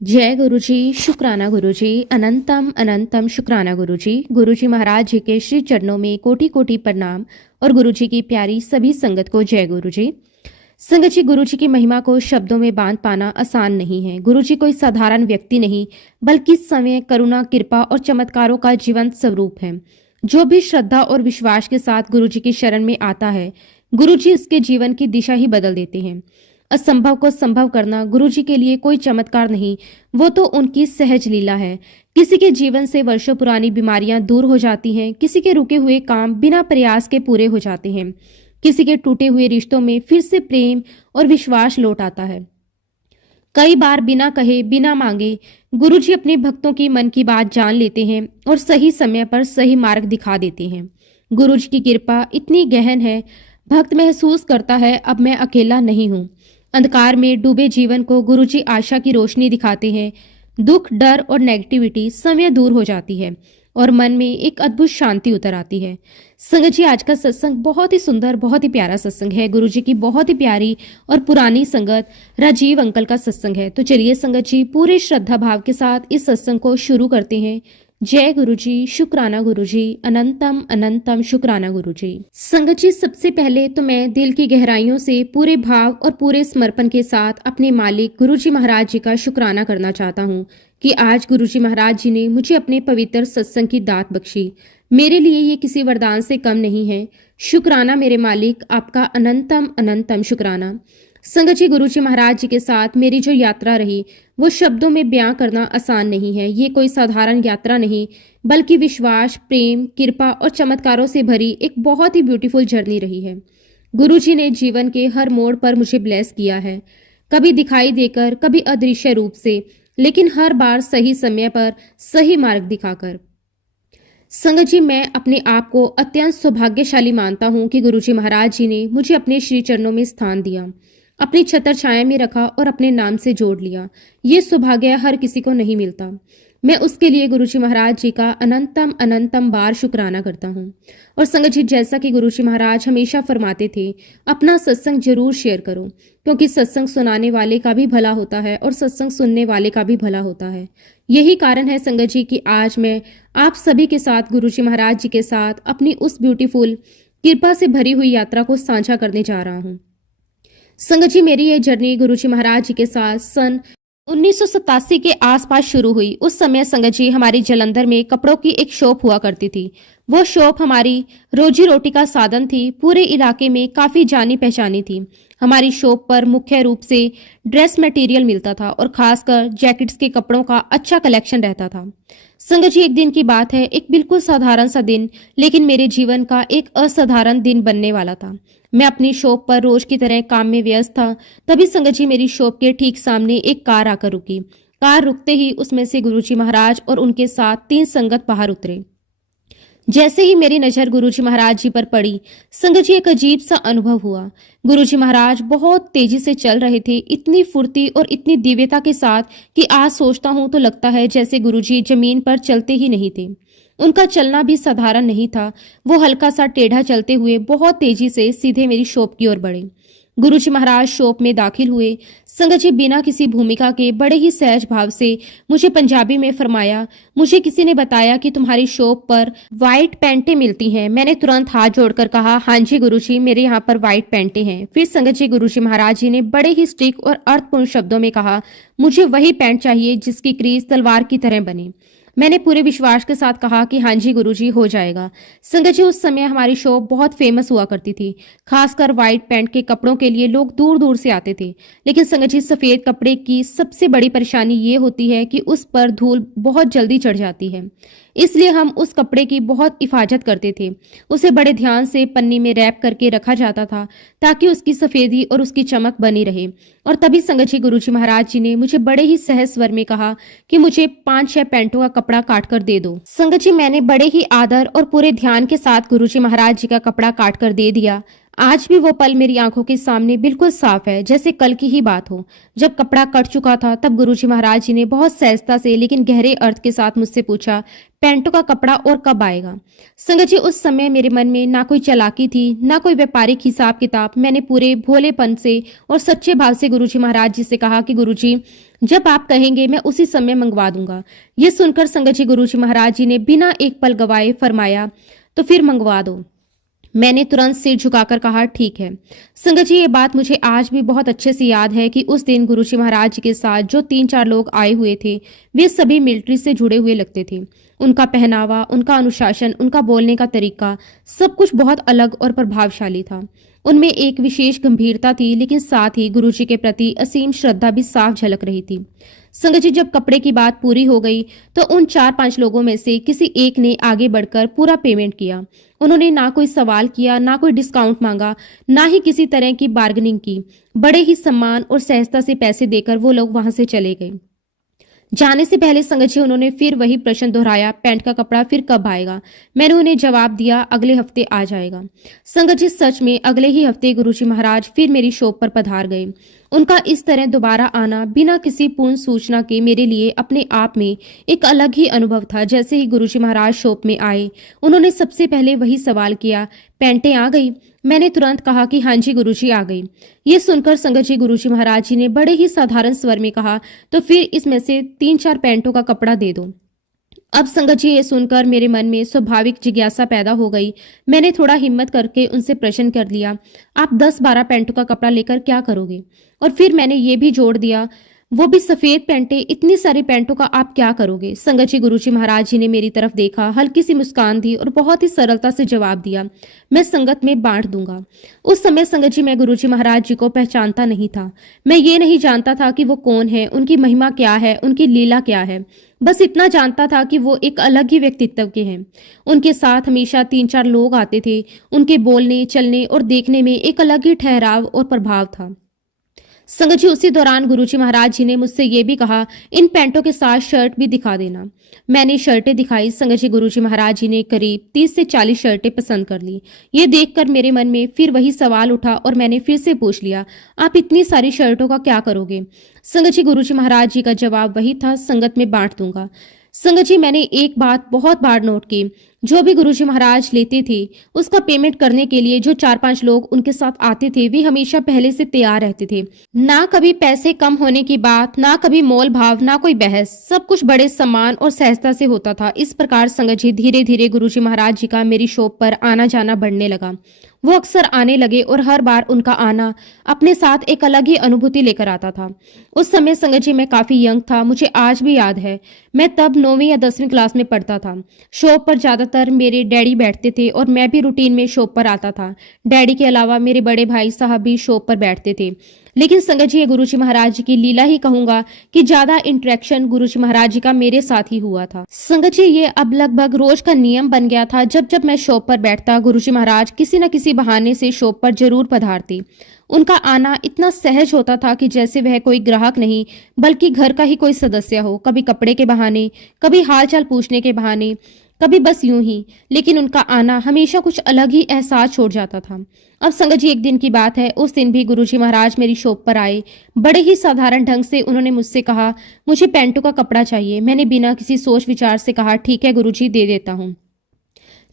जय गुरुजी, शुक्राना गुरुजी, अनंतम अनंतम शुक्राना गुरुजी। गुरुजी महाराज जी के श्री चरणों में कोटि कोटि प्रणाम और गुरुजी की प्यारी सभी संगत को जय गुरुजी। संगत जी, गुरुजी की महिमा को शब्दों में बांध पाना आसान नहीं है। गुरुजी कोई साधारण व्यक्ति नहीं, बल्कि समय, करुणा, कृपा और चमत्कारों का जीवंत स्वरूप है। जो भी श्रद्धा और विश्वास के साथ गुरुजी की शरण में आता है, गुरुजी उसके जीवन की दिशा ही बदल देते हैं। असंभव को संभव करना गुरुजी के लिए कोई चमत्कार नहीं, वो तो उनकी सहज लीला है। किसी के जीवन से वर्षों पुरानी बीमारियां दूर हो जाती हैं, किसी के रुके हुए काम बिना प्रयास के पूरे हो जाते हैं, किसी के टूटे हुए रिश्तों में फिर से प्रेम और विश्वास लौट आता है। कई बार बिना कहे, बिना मांगे गुरुजी अपने भक्तों की मन की बात जान लेते हैं और सही समय पर सही मार्ग दिखा देते हैं। गुरुजी की कृपा इतनी गहन है, भक्त महसूस करता है अब मैं अकेला नहीं हूँ। अंधकार में डूबे जीवन को गुरुजी आशा की रोशनी दिखाते हैं। दुख, डर और नेगेटिविटी समय दूर हो जाती है और मन में एक अद्भुत शांति उतर आती है। संगत जी, आज का सत्संग बहुत ही सुंदर, बहुत ही प्यारा सत्संग है। गुरुजी की बहुत ही प्यारी और पुरानी संगत राजीव अंकल का सत्संग है। तो चलिए संगत जी, पूरे श्रद्धा भाव के साथ इस सत्संग को शुरू करते हैं। जय गुरुजी, शुक्राना गुरुजी, अनंतम अनंतम शुक्राना गुरुजी। संगत जी, सबसे पहले तो मैं दिल की गहराइयों से पूरे भाव और पूरे समर्पण के साथ अपने मालिक गुरुजी महाराज जी का शुक्राना करना चाहता हूँ कि आज गुरुजी महाराज जी ने मुझे अपने पवित्र सत्संग की दात बख्शी। मेरे लिए ये किसी वरदान से कम नहीं है। शुक्राना मेरे मालिक, आपका अनंतम अनंतम शुक्राना। संगत जी, गुरुजी महाराज जी के साथ मेरी जो यात्रा रही वो शब्दों में बयां करना आसान नहीं है। ये कोई साधारण यात्रा नहीं, बल्कि विश्वास, प्रेम, कृपा और चमत्कारों से भरी एक बहुत ही ब्यूटीफुल जर्नी रही है। गुरुजी ने जीवन के हर मोड़ पर मुझे ब्लेस किया है, कभी दिखाई देकर, कभी अदृश्य रूप से, लेकिन हर बार सही समय पर सही मार्ग दिखाकर। संगत जी, मैं अपने आप को अत्यंत सौभाग्यशाली मानता हूँ कि गुरुजी महाराज जी ने मुझे अपने श्री चरणों में स्थान दिया, अपनी छत्र छाया में रखा और अपने नाम से जोड़ लिया। ये सौभाग्य हर किसी को नहीं मिलता। मैं उसके लिए गुरुजी महाराज जी का अनंतम अनंतम बार शुक्राना करता हूँ। और संगत जी, जैसा कि गुरुजी महाराज हमेशा फरमाते थे, अपना सत्संग जरूर शेयर करो, क्योंकि सत्संग सुनाने वाले का भी भला होता है और सत्संग सुनने वाले का भी भला होता है। यही कारण है संगत जी कि आज मैं आप सभी के साथ, गुरुजी महाराज जी के साथ, अपनी उस ब्यूटीफुल कृपा से भरी हुई यात्रा को साझा करने जा रहा हूँ। संगत जी, मेरी ये जर्नी गुरुजी महाराज जी के साथ सन 1987 के आसपास शुरू हुई। उस समय संगत जी, हमारी जालंधर में कपड़ों की एक शॉप हुआ करती थी। वो शॉप हमारी रोजी रोटी का साधन थी, पूरे इलाके में काफ़ी जानी पहचानी थी। हमारी शॉप पर मुख्य रूप से ड्रेस मटेरियल मिलता था और खासकर जैकेट्स के कपड़ों का अच्छा कलेक्शन रहता था। संगत जी, एक दिन की बात है, एक बिल्कुल साधारण सा दिन, लेकिन मेरे जीवन का एक असाधारण दिन बनने वाला था। मैं अपनी शॉप पर रोज की तरह काम में व्यस्त था। तभी संगत जी, मेरी शॉप के ठीक सामने एक कार आकर रुकी। कार रुकते ही उसमें से गुरुजी महाराज और उनके साथ 3 संगत बाहर उतरे। जैसे ही मेरी नजर गुरुजी महाराज जी पर पड़ी, संगत जी, एक अजीब सा अनुभव हुआ। गुरुजी महाराज बहुत तेजी से चल रहे थे, इतनी फुर्ती और इतनी दिव्यता के साथ कि आज सोचता हूं तो लगता है जैसे गुरुजी जमीन पर चलते ही नहीं थे। उनका चलना भी साधारण नहीं था। वो हल्का सा टेढ़ा चलते हुए बहुत तेजी से सीधे मेरी शॉप की ओर बढ़े। गुरुजी महाराज शॉप में दाखिल हुए। संगत जी, बिना किसी भूमिका के बड़े ही सहज भाव से मुझे पंजाबी में फरमाया, मुझे किसी ने बताया कि तुम्हारी शॉप पर वाइट पैंटें मिलती हैं। मैंने तुरंत हाथ जोड़कर कहा, हाँ जी गुरुजी, मेरे यहाँ पर वाइट पैंटें हैं। फिर संगत जी, गुरुजी महाराज जी ने बड़े ही स्ट्रिक्ट और अर्थपूर्ण शब्दों में कहा, मुझे वही पैंट चाहिए जिसकी क्रीज तलवार की तरह बने। मैंने पूरे विश्वास के साथ कहा कि हाँ जी गुरुजी, हो जाएगा। संगत जी, उस समय हमारी शॉप बहुत फेमस हुआ करती थी। खासकर वाइट पैंट के कपड़ों के लिए लोग दूर दूर से आते थे। लेकिन संगत जी, सफ़ेद कपड़े की सबसे बड़ी परेशानी ये होती है कि उस पर धूल बहुत जल्दी चढ़ जाती है। इसलिए हम उस कपड़े की बहुत हिफाजत करते थे। उसे बड़े ध्यान से पन्नी में रैप करके रखा जाता था ताकि उसकी सफ़ेदी और उसकी चमक बनी रहे। और तभी संगत जी, गुरुजी महाराज जी ने मुझे बड़े ही सहज स्वर में कहा कि मुझे 5-6 पैंटों का कपड़ा काट कर दे दो। संगत जी, मैंने बड़े ही आदर और पूरे ध्यान के साथ गुरुजी महाराज जी का कपड़ा काट कर दे दिया। आज भी वो पल मेरी आंखों के सामने बिल्कुल साफ है, जैसे कल की ही बात हो। जब कपड़ा कट चुका था तब गुरुजी महाराज जी ने बहुत सहजता से लेकिन गहरे अर्थ के साथ मुझसे पूछा, पैंटों का कपड़ा और कब आएगा। संगत जी, उस समय मेरे मन में ना कोई चालाकी थी, ना कोई व्यापारिक हिसाब किताब। मैंने पूरे भोलेपन से और सच्चे भाव से गुरुजी महाराज जी से कहा कि गुरुजी, जब आप कहेंगे मैं उसी समय मंगवा दूंगा। ये सुनकर संगत जी, गुरुजी महाराज जी ने बिना एक पल गवाए फरमाया, तो फिर मंगवा दो। मैंने तुरंत सिर झुकाकर कहा, ठीक है। संगत जी, ये बात मुझे आज भी बहुत अच्छे से याद है कि उस दिन गुरुजी महाराज जी के साथ जो 3-4 लोग आए हुए थे, वे सभी मिलिट्री से जुड़े हुए लगते थे। उनका पहनावा, उनका अनुशासन, उनका बोलने का तरीका, सब कुछ बहुत अलग और प्रभावशाली था। उनमें एक विशेष गंभीरता थी, लेकिन साथ ही गुरुजी के प्रति असीम श्रद्धा भी साफ झलक रही थी। संगत जी, जब कपड़े की बात पूरी हो गई तो उन 4-5 लोगों में से किसी एक ने आगे बढ़कर पूरा पेमेंट किया। उन्होंने ना कोई सवाल किया, ना कोई डिस्काउंट मांगा, ना ही किसी तरह की बार्गेनिंग की। बड़े ही सम्मान और सहजता से पैसे देकर वो लोग वहां से चले गए। जाने से पहले संगत जी, उन्होंने फिर वही प्रश्न दोहराया, पैंट का कपड़ा फिर कब आएगा। मैंने उन्हें जवाब दिया, अगले हफ्ते आ जाएगा। संगत जी, सच में अगले ही हफ्ते गुरुजी महाराज फिर मेरी शॉप पर पधार गए। उनका इस तरह दोबारा आना बिना किसी पूर्ण सूचना के मेरे लिए अपने आप में एक अलग ही अनुभव था। जैसे ही गुरुजी महाराज शॉप में आए, उन्होंने सबसे पहले वही सवाल किया, पैंटें आ गई। मैंने तुरंत कहा कि हाँ जी गुरुजी, आ गई। ये सुनकर संगत जी, गुरुजी महाराज जी ने बड़े ही साधारण स्वर में कहा, तो फिर इसमें से 3-4 पैंटों का कपड़ा दे दो। अब संगत जी, ये सुनकर मेरे मन में स्वाभाविक जिज्ञासा पैदा हो गई। मैंने थोड़ा हिम्मत करके उनसे प्रश्न कर लिया, आप 10-12 पैंटों का कपड़ा लेकर क्या करोगे? और फिर मैंने ये भी जोड़ दिया, वो भी सफेद पैंटें, इतनी सारी पैंटों का आप क्या करोगे? संगत जी, गुरुजी महाराज जी ने मेरी तरफ देखा, हल्की सी मुस्कान दी और बहुत ही सरलता से जवाब दिया, मैं संगत में बांट दूंगा। उस समय संगत जी, मैं गुरुजी महाराज जी को पहचानता नहीं था। मैं ये नहीं जानता था कि वो कौन है, उनकी महिमा क्या है, उनकी लीला क्या है। बस इतना जानता था कि वो एक अलग ही व्यक्तित्व के हैं। उनके साथ हमेशा 3-4 लोग आते थे। उनके बोलने, चलने और देखने में एक अलग ही ठहराव और प्रभाव था। संगत जी, उसी दौरान गुरुजी महाराज जी ने मुझसे ये भी कहा, इन पैंटों के साथ शर्ट भी दिखा देना। मैंने शर्टें दिखाई। संगत जी, गुरुजी महाराज जी ने करीब 30 से 40 शर्टें पसंद कर ली। ये देखकर मेरे मन में फिर वही सवाल उठा और मैंने फिर से पूछ लिया, आप इतनी सारी शर्टों का क्या करोगे? संगत जी, गुरुजी महाराज जी का जवाब वही था, संगत में बांट दूंगा। संगत जी, मैंने एक बात बहुत बार नोट की, जो भी गुरुजी महाराज लेते थे उसका पेमेंट करने के लिए जो 4-5 लोग उनके साथ आते थे, वे हमेशा पहले से तैयार रहते थे। ना कभी पैसे कम होने की बात, ना कभी मोल भाव, ना कोई बहस। सब कुछ बड़े सम्मान और सहजता से होता था। इस प्रकार संगत जी, धीरे धीरे गुरुजी महाराज जी का मेरी शॉप पर आना जाना बढ़ने लगा। वो अक्सर आने लगे और हर बार उनका आना अपने साथ एक अलग ही अनुभूति लेकर आता था। उस समय संगत जी, मैं काफी यंग था। मुझे आज भी याद है, मैं तब 9वीं या 10वीं क्लास में पढ़ता था। शॉप पर ज्यादातर मेरे डैडी बैठते थे और मैं भी रूटीन में शॉप पर आता था। डैडी के अलावा मेरे बड़े भाई साहब भी शॉप पर बैठते थे। लेकिन संगत जी, ये गुरुजी महाराज जी की लीला ही कहूंगा कि ज्यादा इंटरेक्शन गुरुजी महाराज जी का मेरे साथ ही हुआ था। संगत जी, ये अब लगभग रोज का नियम बन गया था। जब जब मैं शॉप पर बैठता, गुरुजी महाराज किसी न किसी बहाने से शॉप पर जरूर पधारते। उनका आना इतना सहज होता था कि जैसे वह कोई ग्राहक नहीं बल्कि घर का ही कोई सदस्य हो। कभी कपड़े के बहाने, कभी हालचाल पूछने के बहाने, कभी बस यूं ही, लेकिन उनका आना हमेशा कुछ अलग ही एहसास छोड़ जाता था। अब संगत जी, एक दिन की बात है। उस दिन भी गुरुजी महाराज मेरी शॉप पर आए। बड़े ही साधारण ढंग से उन्होंने मुझसे कहा, मुझे पैंटों का कपड़ा चाहिए। मैंने बिना किसी सोच विचार से कहा, ठीक है गुरुजी, दे देता हूँ।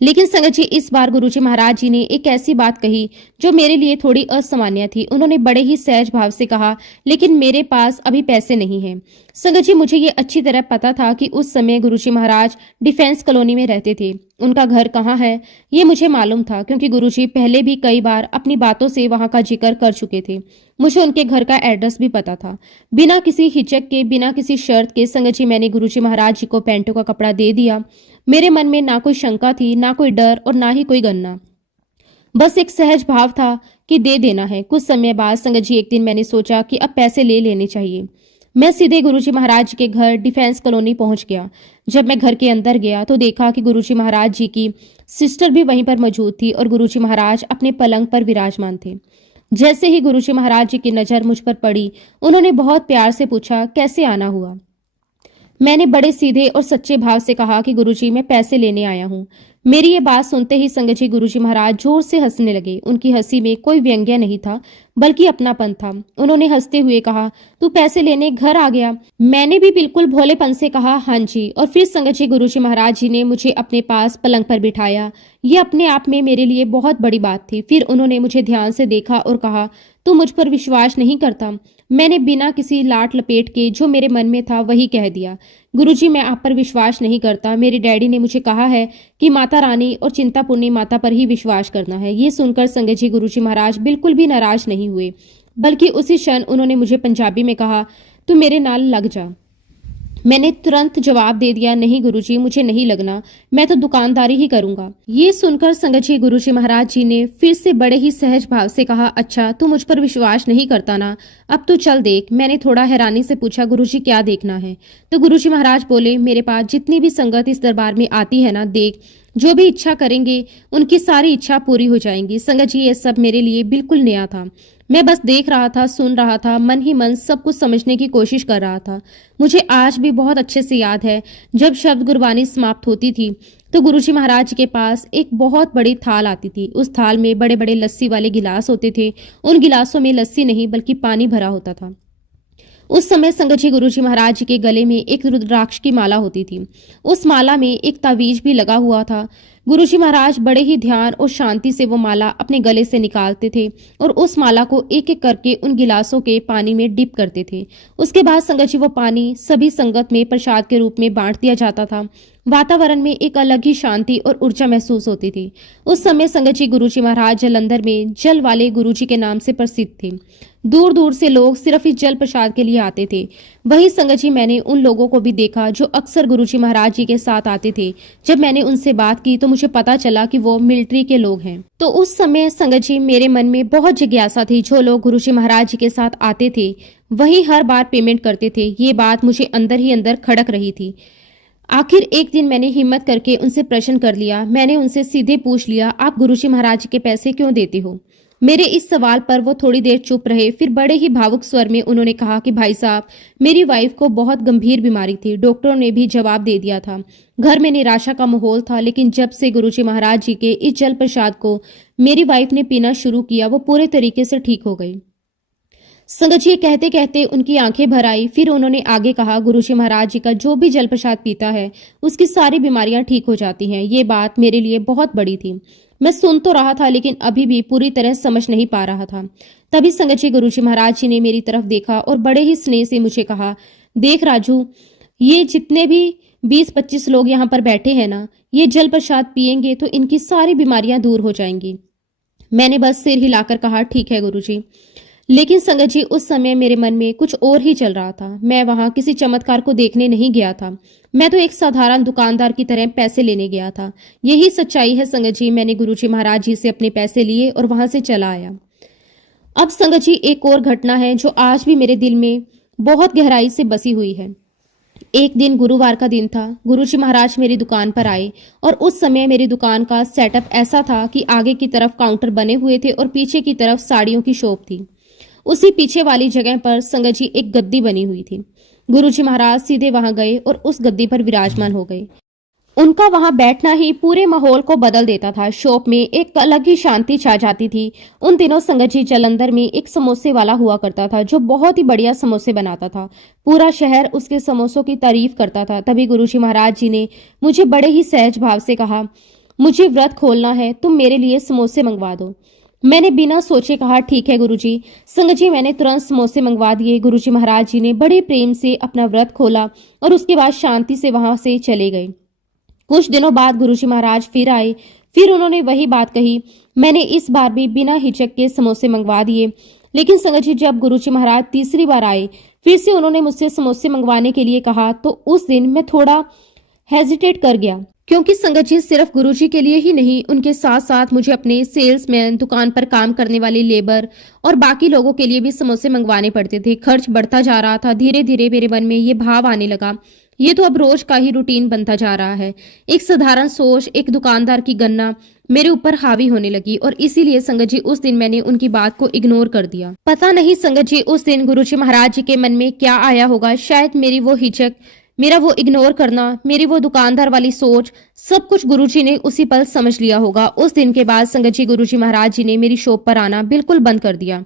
लेकिन संगत जी, इस बार गुरुजी महाराज जी ने एक ऐसी बात कही जो मेरे लिए थोड़ी असामान्य थी। उन्होंने बड़े ही सहज भाव से कहा, लेकिन मेरे पास अभी पैसे नहीं हैं। संगत जी, मुझे ये अच्छी तरह पता था कि उस समय गुरुजी महाराज डिफेंस कॉलोनी में रहते थे। उनका घर कहाँ है ये मुझे मालूम था, क्योंकि गुरुजी पहले भी कई बार अपनी बातों से वहां का जिक्र कर चुके थे। मुझे उनके घर का एड्रेस भी पता था। बिना किसी हिचक के, बिना किसी शर्त के संगत जी, मैंने गुरुजी महाराज जी को पैंटों का कपड़ा दे दिया। मेरे मन में ना कोई शंका थी, ना कोई डर और ना ही कोई गन्ना। बस एक सहज भाव था कि दे देना है। कुछ समय बाद संगत जी, एक दिन मैंने सोचा कि अब पैसे ले लेने चाहिए। मैं सीधे गुरुजी महाराज के घर डिफेंस कॉलोनी पहुंच गया। जब मैं घर के अंदर गया तो देखा कि गुरुजी महाराज जी की सिस्टर भी वहीं पर मौजूद थी और गुरुजी महाराज अपने पलंग पर विराजमान थे। जैसे ही गुरुजी महाराज जी की नजर मुझ पर पड़ी, उन्होंने बहुत प्यार से पूछा, कैसे आना हुआ? मैंने बड़े सीधे और सच्चे भाव से कहा कि गुरुजी मैं पैसे लेने आया हूँ। मेरी ये बात सुनते ही संगत जी गुरुजी महाराज जोर से हंसने लगे। उनकी हंसी में कोई व्यंग्य नहीं था बल्कि अपनापन था। उन्होंने हंसते हुए कहा, तू पैसे लेने घर आ गया? मैंने भी बिल्कुल भोलेपन से कहा, हाँ जी। और फिर संगत जी गुरुजी महाराज जी ने मुझे अपने पास पलंग पर बिठाया। ये अपने आप में मेरे लिए बहुत बड़ी बात थी। फिर उन्होंने मुझे ध्यान से देखा और कहा, तू मुझ पर विश्वास नहीं करता? मैंने बिना किसी लाट लपेट के जो मेरे मन में था वही कह दिया। गुरुजी मैं आप पर विश्वास नहीं करता। मेरे डैडी ने मुझे कहा है कि माता रानी और चिंतापूर्णी माता पर ही विश्वास करना है। ये सुनकर संगत जी गुरुजी महाराज बिल्कुल भी नाराज नहीं हुए, बल्कि उसी क्षण उन्होंने मुझे पंजाबी में कहा, तू मेरे नाल लग जा। मैंने तुरंत जवाब दे दिया, नहीं गुरुजी मुझे नहीं लगना, मैं तो दुकानदारी ही करूंगा। ये सुनकर संगत जी गुरुजी महाराज जी ने फिर से बड़े ही सहज भाव से कहा, अच्छा तू मुझ पर विश्वास नहीं करता ना, अब तो चल देख। मैंने थोड़ा हैरानी से पूछा, गुरुजी क्या देखना है? तो गुरुजी महाराज बोले, मेरे पास जितनी भी संगत इस दरबार में आती है ना, देख जो भी इच्छा करेंगे उनकी सारी इच्छा पूरी हो जाएंगी। संगत जी ये सब मेरे लिए बिल्कुल नया था। मैं बस देख रहा था, सुन रहा था, मन ही मन सब कुछ समझने की कोशिश कर रहा था। मुझे आज भी बहुत अच्छे से याद है, जब शब्द गुरबानी समाप्त होती थी तो गुरुजी महाराज के पास एक बहुत बड़ी थाल आती थी। उस थाल में बड़े बड़े लस्सी वाले गिलास होते थे। उन गिलासों में लस्सी नहीं बल्कि पानी भरा होता था। उस समय संगत जी गुरुजी महाराज जी के गले में एक रुद्राक्ष की माला होती थी। उस माला में एक तावीज भी लगा हुआ था। गुरुजी महाराज बड़े ही ध्यान और शांति से वो माला अपने गले से निकालते थे और उस माला को एक एक करके उन गिलासों के पानी में डिप करते थे। उसके बाद संगत जी वो पानी सभी संगत में प्रसाद के रूप में बांट दिया जाता था। वातावरण में एक अलग ही शांति और ऊर्जा महसूस होती थी। उस समय संगत जी गुरुजी महाराज जालंधर में जल वाले गुरुजी के नाम से प्रसिद्ध थे। दूर दूर से लोग सिर्फ इस जल प्रसाद के लिए आते थे। वही संगत जी मैंने उन लोगों को भी देखा जो अक्सर गुरुजी महाराज जी के साथ आते थे। जब मैंने उनसे बात की तो मुझे पता चला कि वो मिलिट्री के लोग हैं। तो उस समय संगत जी मेरे मन में बहुत जिज्ञासा थी। जो लोग गुरुजी महाराज जी के साथ आते थे वही हर बार पेमेंट करते थे। ये बात मुझे अंदर ही अंदर खड़क रही थी। आखिर एक दिन मैंने हिम्मत करके उनसे प्रश्न कर लिया। मैंने उनसे सीधे पूछ लिया, आप गुरुजी महाराज जी के पैसे क्यों देते हो? मेरे इस सवाल पर वो थोड़ी देर चुप रहे। फिर बड़े ही भावुक स्वर में उन्होंने कहा कि भाई साहब, मेरी वाइफ को बहुत गंभीर बीमारी थी। डॉक्टरों ने भी जवाब दे दिया था। घर में निराशा का माहौल था, लेकिन जब से गुरुजी महाराज जी के इस जल प्रसाद को मेरी वाइफ ने पीना शुरू किया, वो पूरे तरीके से ठीक हो गई। संगत जी कहते कहते उनकी आंखें भर आई। फिर उन्होंने आगे कहा, गुरुजी महाराज जी का जो भी जल प्रसाद पीता है उसकी सारी बीमारियां ठीक हो जाती हैं। ये बात मेरे लिए बहुत बड़ी थी। मैं सुन तो रहा था लेकिन अभी भी पूरी तरह समझ नहीं पा रहा था। तभी संगत जी गुरुजी महाराज जी ने मेरी तरफ देखा और बड़े ही स्नेह से मुझे कहा, देख राजू, ये जितने भी 20-25 लोग यहाँ पर बैठे हैं ना, ये जल प्रसाद पिएंगे तो इनकी सारी बीमारियां दूर हो जाएंगी। मैंने बस सिर हिलाकर कहा, ठीक है गुरुजी। लेकिन संगत जी उस समय मेरे मन में कुछ और ही चल रहा था। मैं वहां किसी चमत्कार को देखने नहीं गया था। मैं तो एक साधारण दुकानदार की तरह पैसे लेने गया था। यही सच्चाई है संगत जी। मैंने गुरुजी महाराज जी से अपने पैसे लिए और वहां से चला आया। अब संगत जी एक और घटना है जो आज भी मेरे दिल में बहुत गहराई से बसी हुई है। एक दिन गुरुवार का दिन था। गुरुजी महाराज मेरी दुकान पर आए और उस समय मेरी दुकान का सेटअप ऐसा था कि आगे की तरफ काउंटर बने हुए थे और पीछे की तरफ साड़ियों की शॉप थी। उसी पीछे वाली जगह पर संगत जी एक गद्दी बनी हुई थी। गुरुजी महाराज सीधे वहां गए और उस गद्दी पर विराजमान हो गए। उनका वहां बैठना ही पूरे माहौल को बदल देता था। शॉप में एक अलग ही शांति छा जाती थी। उन दिनों संगत जी जालंधर में एक समोसे वाला हुआ करता था जो बहुत ही बढ़िया समोसे बनाता था। पूरा शहर उसके समोसों की तारीफ करता था। तभी गुरुजी महाराज जी ने मुझे बड़े ही सहज भाव से कहा, मुझे व्रत खोलना है, तुम मेरे लिए समोसे मंगवा दो। मैंने बिना सोचे कहा, ठीक है गुरुजी। संगत जी मैंने तुरंत समोसे मंगवा दिए। गुरुजी महाराज जी ने बड़े प्रेम से अपना व्रत खोला और उसके बाद शांति से वहां से चले गए। कुछ दिनों बाद गुरुजी महाराज फिर आए। फिर उन्होंने वही बात कही। मैंने इस बार भी बिना हिचक के समोसे मंगवा दिए। लेकिन संगत जी जब गुरुजी महाराज तीसरी बार आए, फिर से उन्होंने मुझसे समोसे मंगवाने के लिए कहा, तो उस दिन मैं थोड़ा हेजिटेट कर गया, क्योंकि संगत जी सिर्फ गुरुजी के लिए ही नहीं, उनके साथ साथ मुझे अपने सेल्समैन, दुकान पर काम करने वाले लेबर और बाकी लोगों के लिए भी समोसे मंगवाने पड़ते थे। खर्च बढ़ता जा रहा था। धीरे धीरे मेरे मन में ये भाव आने लगा, ये तो अब रोज का ही रूटीन बनता जा रहा है। एक साधारण सोच, एक दुकानदार की गन्ना मेरे ऊपर हावी होने लगी और इसीलिए संगत जी उस दिन मैंने उनकी बात को इग्नोर कर दिया। पता नहीं संगत जी उस दिन गुरुजी महाराज जी के मन में क्या आया होगा। शायद मेरी वो हिचक मेरा वो इग्नोर करना, मेरी वो दुकानदार वाली सोच, सब कुछ गुरुजी ने उसी पल समझ लिया होगा। उस दिन के बाद संगत जी गुरुजी महाराज जी ने मेरी शॉप पर आना बिल्कुल बंद कर दिया।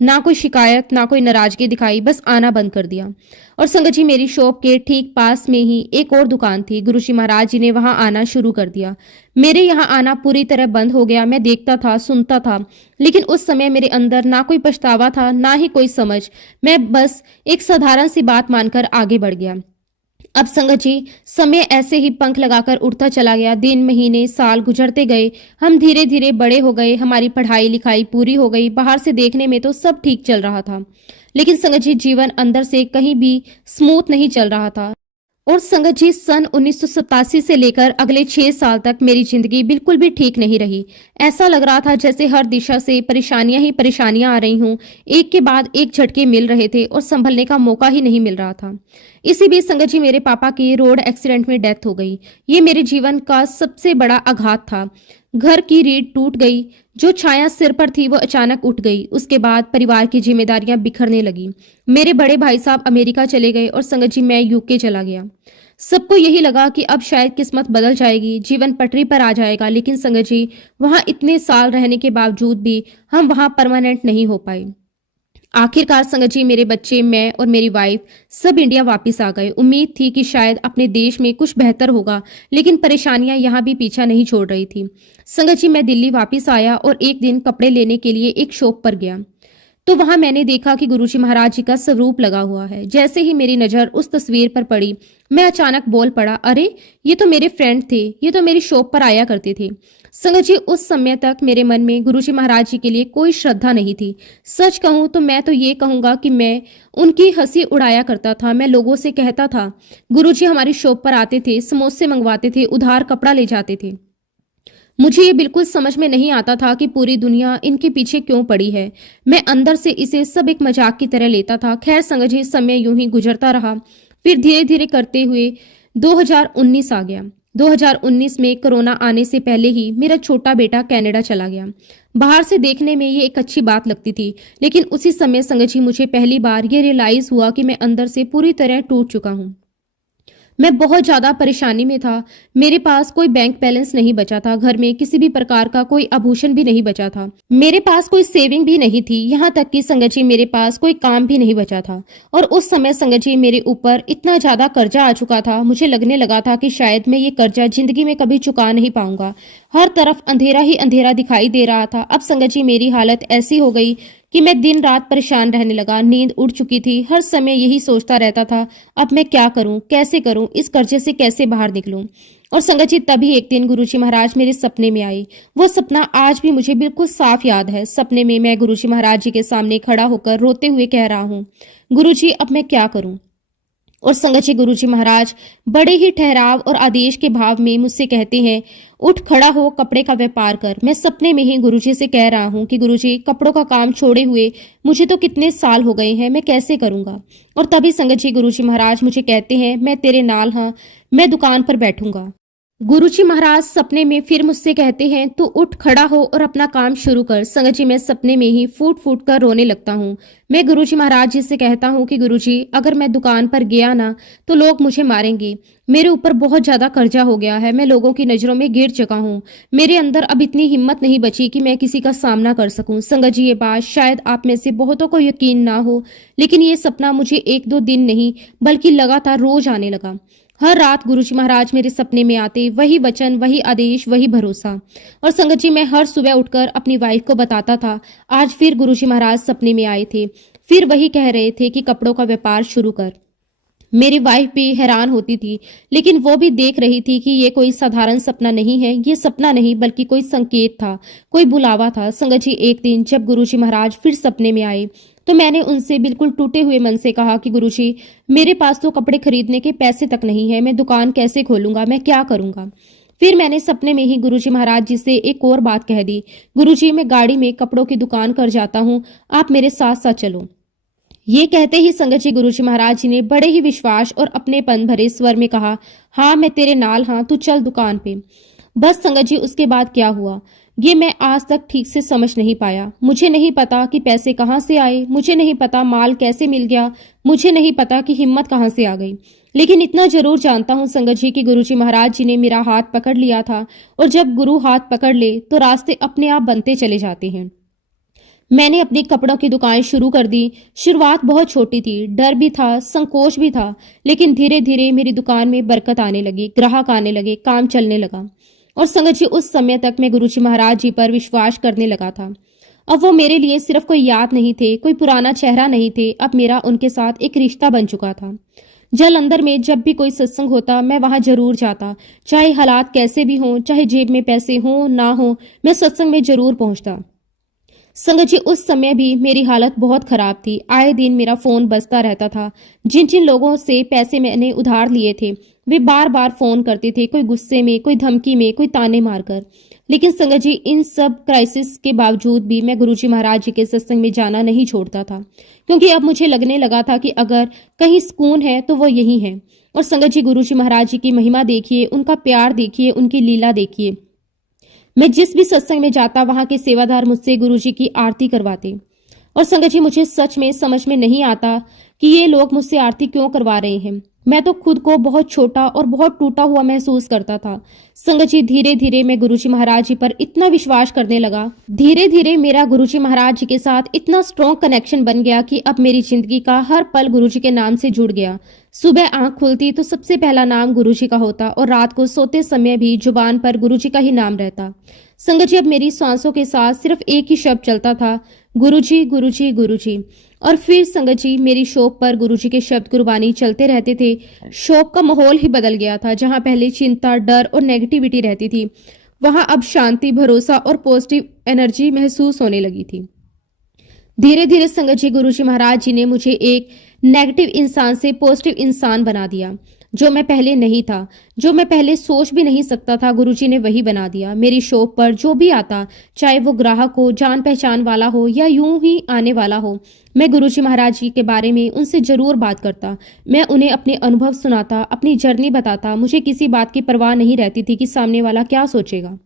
ना कोई शिकायत, ना कोई नाराजगी दिखाई, बस आना बंद कर दिया। और संगत जी मेरी शॉप के ठीक पास में ही एक और दुकान थी। गुरुजी महाराज जी ने वहां आना शुरू कर दिया। मेरे यहाँ आना पूरी तरह बंद हो गया। मैं देखता था, सुनता था, लेकिन उस समय मेरे अंदर ना कोई पछतावा था, ना ही कोई समझ। मैं बस एक साधारण सी बात मानकर आगे बढ़ गया। अब संगत जी समय ऐसे ही पंख लगाकर उड़ता चला गया। दिन, महीने, साल गुजरते गए। हम धीरे धीरे बड़े हो गए। हमारी पढ़ाई लिखाई पूरी हो गई। बाहर से देखने में तो सब ठीक चल रहा था, लेकिन संगत जी जीवन अंदर से कहीं भी स्मूथ नहीं चल रहा था। और संगत जी सन 1987 से लेकर अगले 6 साल तक मेरी जिंदगी बिल्कुल भी ठीक नहीं रही। ऐसा लग रहा था जैसे हर दिशा से परेशानियां ही परेशानियां आ रही हूं। एक के बाद एक झटके मिल रहे थे और संभलने का मौका ही नहीं मिल रहा था। इसी बीच संगत जी मेरे पापा की रोड एक्सीडेंट में डेथ हो गई। ये मेरे जीवन का सबसे बड़ा आघात था। घर की रीढ़ टूट गई। जो छाया सिर पर थी वो अचानक उठ गई। उसके बाद परिवार की जिम्मेदारियां बिखरने लगी। मेरे बड़े भाई साहब अमेरिका चले गए और संगत जी मैं यूके चला गया। सबको यही लगा कि अब शायद किस्मत बदल जाएगी, जीवन पटरी पर आ जाएगा, लेकिन संगत जी वहां इतने साल रहने के बावजूद भी हम वहां परमानेंट नहीं हो पाए। आखिरकार संगत जी मेरे बच्चे, मैं और मेरी वाइफ सब इंडिया वापस आ गए। उम्मीद थी कि शायद अपने देश में कुछ बेहतर होगा, लेकिन परेशानियां यहाँ भी पीछा नहीं छोड़ रही थी। संगत जी मैं दिल्ली वापस आया और एक दिन कपड़े लेने के लिए एक शॉप पर गया, तो वहां मैंने देखा कि गुरुजी महाराज जी का स्वरूप लगा हुआ है। जैसे ही मेरी नजर उस तस्वीर पर पड़ी, मैं अचानक बोल पड़ा, अरे ये तो मेरे फ्रेंड थे, ये तो मेरी शॉप पर आया करते थे। संगत जी उस समय तक मेरे मन में गुरुजी महाराज जी के लिए कोई श्रद्धा नहीं थी। सच कहूं तो मैं तो ये कहूंगा कि मैं उनकी हंसी उड़ाया करता था। मैं लोगों से कहता था, गुरुजी हमारी शॉप पर आते थे, समोसे मंगवाते थे, उधार कपड़ा ले जाते थे। मुझे ये बिल्कुल समझ में नहीं आता था कि पूरी दुनिया इनके पीछे क्यों पड़ी है। मैं अंदर से इसे सब एक मजाक की तरह लेता था। खैर संगत जी समय यूं ही गुजरता रहा। फिर धीरे धीरे करते हुए 2019 आ गया। 2019 में कोरोना आने से पहले ही मेरा छोटा बेटा कनाडा चला गया। बाहर से देखने में ये एक अच्छी बात लगती थी, लेकिन उसी समय संगत जी मुझे पहली बार ये रियलाइज हुआ कि मैं अंदर से पूरी तरह टूट चुका हूँ। मैं बहुत ज्यादा परेशानी में था। मेरे पास कोई बैंक बैलेंस नहीं बचा था। घर में किसी भी प्रकार का कोई आभूषण भी नहीं बचा था। मेरे पास कोई सेविंग भी नहीं थी। यहाँ तक कि संगत जी मेरे पास कोई काम भी नहीं बचा था। और उस समय संगत जी मेरे ऊपर इतना ज्यादा कर्जा आ चुका था, मुझे लगने लगा था कि शायद मैं ये कर्जा जिंदगी में कभी चुका नहीं पाऊंगा। हर तरफ अंधेरा ही अंधेरा दिखाई दे रहा था। अब संगत जी मेरी हालत ऐसी हो गई कि मैं दिन रात परेशान रहने लगा। नींद उड़ चुकी थी। हर समय यही सोचता रहता था, अब मैं क्या करूं, कैसे करूं, इस कर्जे से कैसे बाहर निकलूं। और संगत जी तभी एक दिन गुरुजी महाराज मेरे सपने में आए। वो सपना आज भी मुझे बिल्कुल साफ याद है। सपने में मैं गुरुजी महाराज जी के सामने खड़ा होकर रोते हुए कह रहा हूं, गुरुजी अब मैं क्या करूं। और संगत जी गुरुजी महाराज बड़े ही ठहराव और आदेश के भाव में मुझसे कहते हैं, उठ खड़ा हो, कपड़े का व्यापार कर। मैं सपने में ही गुरुजी से कह रहा हूँ कि गुरुजी कपड़ों का काम छोड़े हुए मुझे तो कितने साल हो गए हैं, मैं कैसे करूंगा। और तभी संगत जी गुरुजी महाराज मुझे कहते हैं, मैं तेरे नाल हाँ, मैं दुकान पर बैठूंगा। गुरुजी महाराज सपने में फिर मुझसे कहते हैं, तू उठ खड़ा हो और अपना काम शुरू कर। संगत जी मैं सपने में ही फूट फूट कर रोने लगता हूँ। मैं गुरुजी महाराज जी से कहता हूँ कि गुरुजी अगर मैं दुकान पर गया ना तो लोग मुझे मारेंगे। मेरे ऊपर बहुत ज्यादा कर्जा हो गया है। मैं लोगों की नजरों में गिर चुका हूँ। मेरे अंदर अब इतनी हिम्मत नहीं बची कि मैं किसी का सामना कर सकूं। संगत जी ये बात शायद आप में से बहुतों को यकीन ना हो, लेकिन ये सपना मुझे 1-2 दिन नहीं बल्कि लगातार रोज आने लगा। हर रात गुरुजी महाराज मेरे सपने में आते, वही वचन, वही आदेश, वही भरोसा। और संगत जी मैं हर सुबह उठकर अपनी वाइफ को बताता था। आज फिर गुरुजी महाराज सपने में आए थे। फिर वही कह रहे थे कि कपड़ों का व्यापार शुरू कर। मेरी वाइफ भी हैरान होती थी, लेकिन वो भी देख रही थी कि ये कोई साधारण सपना नहीं है। ये सपना नहीं बल्कि कोई संकेत था, कोई बुलावा था। संगत जी एक दिन जब गुरुजी महाराज फिर सपने में आए तो मैंने उनसे बिल्कुल टूटे हुए मन से कहा कि गुरुजी मेरे पास तो कपड़े खरीदने के पैसे तक नहीं है। मैं दुकान कैसे खोलूंगा, मैं क्या करूंगा। फिर मैंने सपने में ही गुरुजी महाराज जी से एक और बात कह दी, गुरुजी मैं गाड़ी में कपड़ों की दुकान कर जाता हूँ, आप मेरे साथ साथ चलो। ये कहते ही संगत जी गुरुजी महाराज जी ने बड़े ही विश्वास और अपनेपन भरे स्वर में कहा, हाँ मैं तेरे नाल हाँ, तू चल दुकान पे। बस संगत जी उसके बाद क्या हुआ ये मैं आज तक ठीक से समझ नहीं पाया। मुझे नहीं पता कि पैसे कहाँ से आए, मुझे नहीं पता माल कैसे मिल गया, मुझे नहीं पता कि हिम्मत कहाँ से आ गई। लेकिन इतना जरूर जानता हूँ संगत जी कि गुरुजी महाराज जी ने मेरा हाथ पकड़ लिया था, और जब गुरु हाथ पकड़ ले तो रास्ते अपने आप बनते चले जाते हैं। मैंने अपनी कपड़ों की दुकान शुरू कर दी। शुरुआत बहुत छोटी थी, डर भी था, संकोच भी था, लेकिन धीरे धीरे मेरी दुकान में बरकत आने लगी, ग्राहक आने लगे, काम चलने लगा। और संगत जी, उस समय तक मैं गुरुजी महाराज जी पर विश्वास करने लगा था। अब वो मेरे लिए सिर्फ कोई याद नहीं थे, कोई पुराना चेहरा नहीं थे, अब मेरा उनके साथ एक रिश्ता बन चुका था। जलंधर में जब भी कोई सत्संग होता मैं वहां जरूर जाता, चाहे हालात कैसे भी हों, चाहे जेब में पैसे हों ना हो, मैं सत्संग में जरूर पहुंचता। संगत जी, उस समय भी मेरी हालत बहुत खराब थी। आए दिन मेरा फोन बजता रहता था। जिन जिन लोगों से पैसे मैंने उधार लिए थे वे बार बार फोन करते थे, कोई गुस्से में, कोई धमकी में, कोई ताने मारकर। लेकिन संगत जी, इन सब क्राइसिस के बावजूद भी मैं गुरुजी महाराज जी के सत्संग में जाना नहीं छोड़ता था, क्योंकि अब मुझे लगने लगा था कि अगर कहीं सुकून है तो वो यही है। और संगत जी, गुरुजी महाराज जी की महिमा देखिए, उनका प्यार देखिए, उनकी लीला देखिए। मैं जिस भी सत्संग में जाता वहां के सेवादार मुझसे गुरुजी की आरती करवाते। और संगत जी, मुझे सच में समझ में नहीं आता कि ये लोग मुझसे आरती क्यों करवा रहे हैं। मैं तो खुद को बहुत छोटा और बहुत टूटा हुआ महसूस करता था। संगत जी, धीरे धीरे मैं गुरुजी महाराज जी पर इतना विश्वास करने लगा, धीरे धीरे मेरा गुरुजी महाराज जी के साथ इतना स्ट्रॉन्ग कनेक्शन बन गया कि अब मेरी जिंदगी का हर पल गुरुजी के नाम से जुड़ गया। सुबह आंख खुलती तो सबसे पहला नाम गुरुजी का होता, और रात को सोते समय भी जुबान पर गुरुजी का ही नाम रहता। संगत जी, अब मेरी सांसों के साथ सिर्फ एक ही शब्द चलता था, गुरुजी गुरुजी गुरुजी। और फिर संगत जी, मेरी शॉप पर गुरुजी के शब्द कुर्बानी चलते रहते थे। शॉप का माहौल ही बदल गया था। जहां पहले चिंता, डर और नेगेटिविटी रहती थी, वहां अब शांति, भरोसा और पॉजिटिव एनर्जी महसूस होने लगी थी। धीरे धीरे संगत जी, गुरुजी महाराज जी ने मुझे एक नेगेटिव इंसान से पॉजिटिव इंसान बना दिया, जो मैं पहले नहीं था, जो मैं पहले सोच भी नहीं सकता था, गुरुजी ने वही बना दिया। मेरी शॉप पर जो भी आता, चाहे वो ग्राहक हो, जान पहचान वाला हो या यूं ही आने वाला हो, मैं गुरुजी महाराज जी के बारे में उनसे जरूर बात करता। मैं उन्हें अपने अनुभव सुनाता, अपनी जर्नी बताता। मुझे किसी बात की परवाह नहीं रहती थी कि सामने वाला क्या सोचेगा।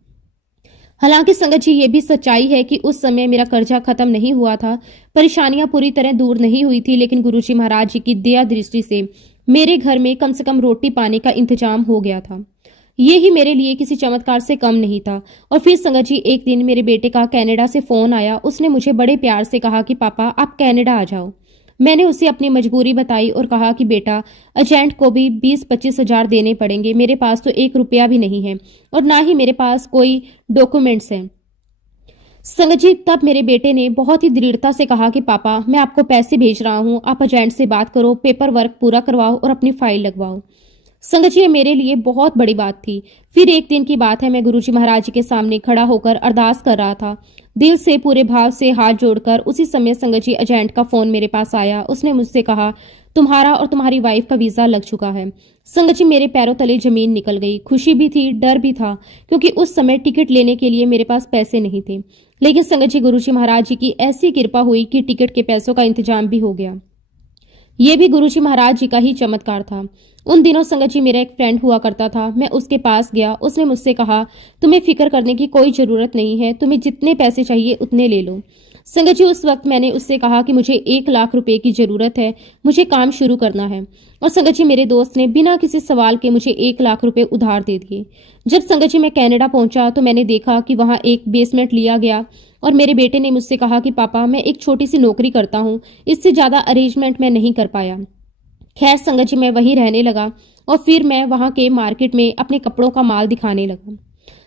हालांकि संगत जी, ये भी सच्चाई है कि उस समय मेरा कर्जा खत्म नहीं हुआ था, परेशानियां पूरी तरह दूर नहीं हुई थी, लेकिन गुरुजी महाराज जी की दया दृष्टि से मेरे घर में कम से कम रोटी पानी का इंतजाम हो गया था। ये ही मेरे लिए किसी चमत्कार से कम नहीं था। और फिर संगत जी, एक दिन मेरे बेटे का कनाडा से फोन आया। उसने मुझे बड़े प्यार से कहा कि पापा, आप कनाडा आ जाओ। मैंने उसे अपनी मजबूरी बताई और कहा कि बेटा, एजेंट को भी 20-25 हजार देने पड़ेंगे, मेरे पास तो 1 रुपया भी नहीं है, और ना ही मेरे पास कोई डॉक्यूमेंट्स हैं। संगत जी, तब मेरे बेटे ने बहुत ही दृढ़ता से कहा कि पापा, मैं आपको पैसे भेज रहा हूँ, आप एजेंट से बात करो, पेपर वर्क पूरा करवाओ और अपनी फाइल लगवाओ। संगत जी, ये मेरे लिए बहुत बड़ी बात थी। फिर एक दिन की बात है, मैं गुरुजी महाराज जी के सामने खड़ा होकर अरदास कर रहा था, दिल से पूरे भाव से हाथ जोड़कर। उसी समय संगत जी, एजेंट का फोन मेरे पास आया। उसने मुझसे कहा, तुम्हारा और तुम्हारी वाइफ का वीजा लग चुका है। संगत जी, मेरे पैरों तले जमीन निकल गई। खुशी भी थी, डर भी था, क्योंकि उस समय टिकट लेने के लिए मेरे पास पैसे नहीं थे। लेकिन संगत जी, गुरुजी महाराज जी की ऐसी कृपा हुई कि टिकट के पैसों का इंतजाम भी हो गया। ये भी गुरुजी महाराज जी का ही चमत्कार था। उन दिनों संगत जी, मेरा एक फ्रेंड हुआ करता था। मैं उसके पास गया। उसने मुझसे कहा, तुम्हें फिक्र करने की कोई जरूरत नहीं है, तुम्हें जितने पैसे चाहिए उतने ले लो। संगत जी, उस वक्त मैंने उससे कहा कि मुझे 1 लाख रुपए की जरूरत है, मुझे काम शुरू करना है। और संगत जी, मेरे दोस्त ने बिना किसी सवाल के मुझे 1 लाख रुपए उधार दे दिए। जब संगत जी मैं कनाडा पहुंचा तो मैंने देखा कि वहां एक बेसमेंट लिया गया, और मेरे बेटे ने मुझसे कहा कि पापा, मैं एक छोटी सी नौकरी करता हूँ, इससे ज्यादा अरेंजमेंट मैं नहीं कर पाया। खैर संगत जी, मैं वहीं रहने लगा, और फिर मैं वहां के मार्केट में अपने कपड़ों का माल दिखाने लगा।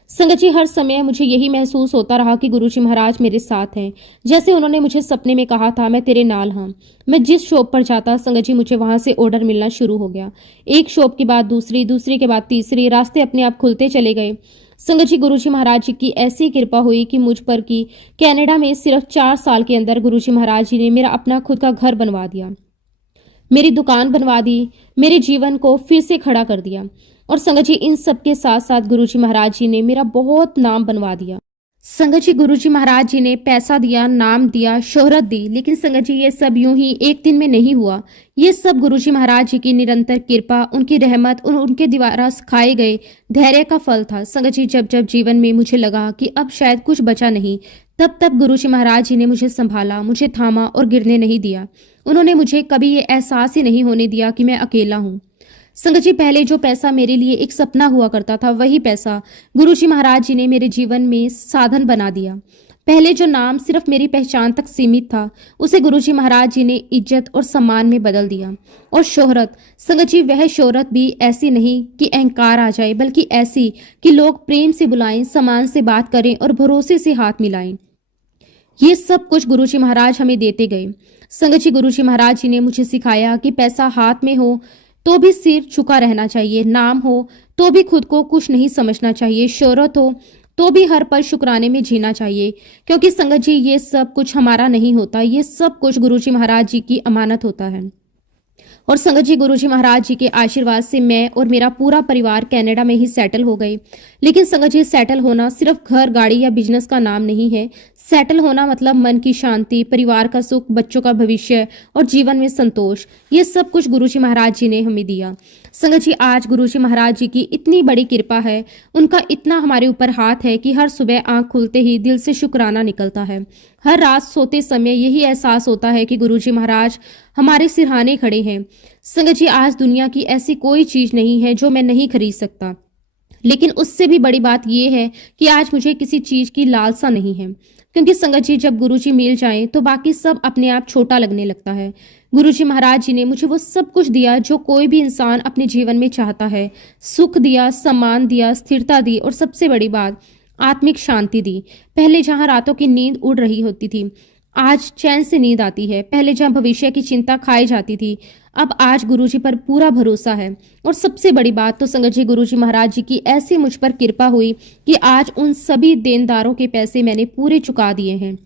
संगत जी, हर समय मुझे यही महसूस होता रहा कि गुरुजी महाराज मेरे साथ हैं, जैसे उन्होंने मुझे सपने में कहा था, मैं तेरे नाल हाँ। मैं जिस शॉप पर जाता संगत जी, मुझे वहां से ऑर्डर मिलना शुरू हो गया। एक शॉप के बाद दूसरी, दूसरी के बाद तीसरी, रास्ते अपने आप खुलते चले गए। संगत जी, गुरुजी महाराज जी की ऐसी कृपा हुई कि मुझ पर की कनाडा में सिर्फ 4 साल के अंदर गुरुजी महाराज जी ने मेरा अपना खुद का घर बनवा दिया, मेरी दुकान बनवा दी, मेरे जीवन को फिर से खड़ा कर दिया। और संगत जी, इन सब के साथ साथ गुरुजी महाराज जी ने मेरा बहुत नाम बनवा दिया। संगत जी, गुरुजी महाराज जी ने पैसा दिया, नाम दिया, शोहरत दी, लेकिन संगत जी, ये सब यूं ही एक दिन में नहीं हुआ। ये सब गुरुजी महाराज जी की निरंतर कृपा, उनकी रहमत और उनके द्वारा सिखाए गए धैर्य का फल था। संगत जी, जब जब जीवन में मुझे लगा कि अब शायद कुछ बचा नहीं, तब तब गुरुजी महाराज जी ने मुझे संभाला, मुझे थामा और गिरने नहीं दिया। उन्होंने मुझे कभी ये एहसास ही नहीं होने दिया कि मैं अकेला हूँ। संगत जी, पहले जो पैसा मेरे लिए एक सपना हुआ करता था, वही पैसा गुरुजी महाराज जी ने मेरे जीवन में साधन बना दिया। पहले जो नाम सिर्फ मेरी पहचान तक सीमित था, उसे गुरुजी महाराज जी ने इज्जत और सम्मान में बदल दिया। और शोहरत, संगत जी, वह शोहरत भी ऐसी नहीं कि अहंकार आ जाए, बल्कि ऐसी कि लोग प्रेम से बुलाएं, सम्मान से बात करें और भरोसे से हाथ मिलाएं। ये सब कुछ गुरुजी महाराज हमें देते गए। संगत जी, गुरुजी महाराज जी ने मुझे सिखाया कि पैसा हाथ में हो तो भी सिर झुका रहना चाहिए, नाम हो तो भी खुद को कुछ नहीं समझना चाहिए, शोहरत हो तो भी हर पल शुक्राने में जीना चाहिए। क्योंकि संगत जी, ये सब कुछ हमारा नहीं होता, ये सब कुछ गुरुजी महाराज जी की अमानत होता है। और संगत जी, गुरुजी महाराज जी के आशीर्वाद से मैं और मेरा पूरा परिवार कनाडा में ही सेटल हो गए। लेकिन संगत जी, सेटल होना सिर्फ घर, गाड़ी या बिजनेस का नाम नहीं है। सेटल होना मतलब मन की शांति, परिवार का सुख, बच्चों का भविष्य और जीवन में संतोष। ये सब कुछ गुरुजी महाराज जी ने हमें दिया। संगत जी, आज गुरुजी महाराज जी की इतनी बड़ी कृपा है, उनका इतना हमारे ऊपर हाथ है कि हर सुबह आंख खुलते ही दिल से शुक्राना निकलता है। हर रात सोते समय यही एहसास होता है कि गुरुजी महाराज हमारे सिरहाने खड़े हैं। संगत जी, आज दुनिया की ऐसी कोई चीज नहीं है जो मैं नहीं खरीद सकता, लेकिन उससे भी बड़ी बात यह है कि आज मुझे किसी चीज की लालसा नहीं है। क्योंकि संगत जी, जब गुरुजी मिल जाएं तो बाकी सब अपने आप छोटा लगने लगता है। गुरुजी महाराज जी ने मुझे वो सब कुछ दिया जो कोई भी इंसान अपने जीवन में चाहता है। सुख दिया, सम्मान दिया, स्थिरता दी और सबसे बड़ी बात, आत्मिक शांति दी। पहले जहां रातों की नींद उड़ रही होती थी, आज चैन से नींद आती है। पहले जहां भविष्य की चिंता खाई जाती थी, अब आज गुरुजी पर पूरा भरोसा है। और सबसे बड़ी बात तो संगत जी, गुरुजी महाराज जी की ऐसी मुझ पर कृपा हुई कि आज उन सभी देनदारों के पैसे मैंने पूरे चुका दिए हैं।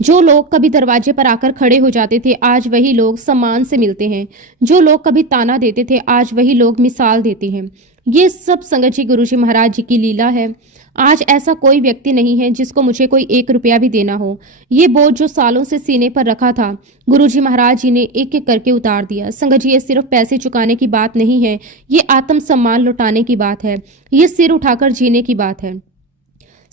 जो लोग कभी दरवाजे पर आकर खड़े हो जाते थे, आज वही लोग सम्मान से मिलते हैं। जो लोग कभी ताना देते थे, आज वही लोग मिसाल देते हैं। ये सब संगत जी, गुरुजी महाराज जी की लीला है। आज ऐसा कोई व्यक्ति नहीं है जिसको मुझे कोई 1 रुपया भी देना हो। ये बोझ जो सालों से सीने पर रखा था, गुरुजी महाराज जी ने एक एक करके उतार दिया। संगत जी, ये सिर्फ पैसे चुकाने की बात नहीं है, ये आत्म सम्मान लौटाने की बात है, ये सिर उठाकर जीने की बात है।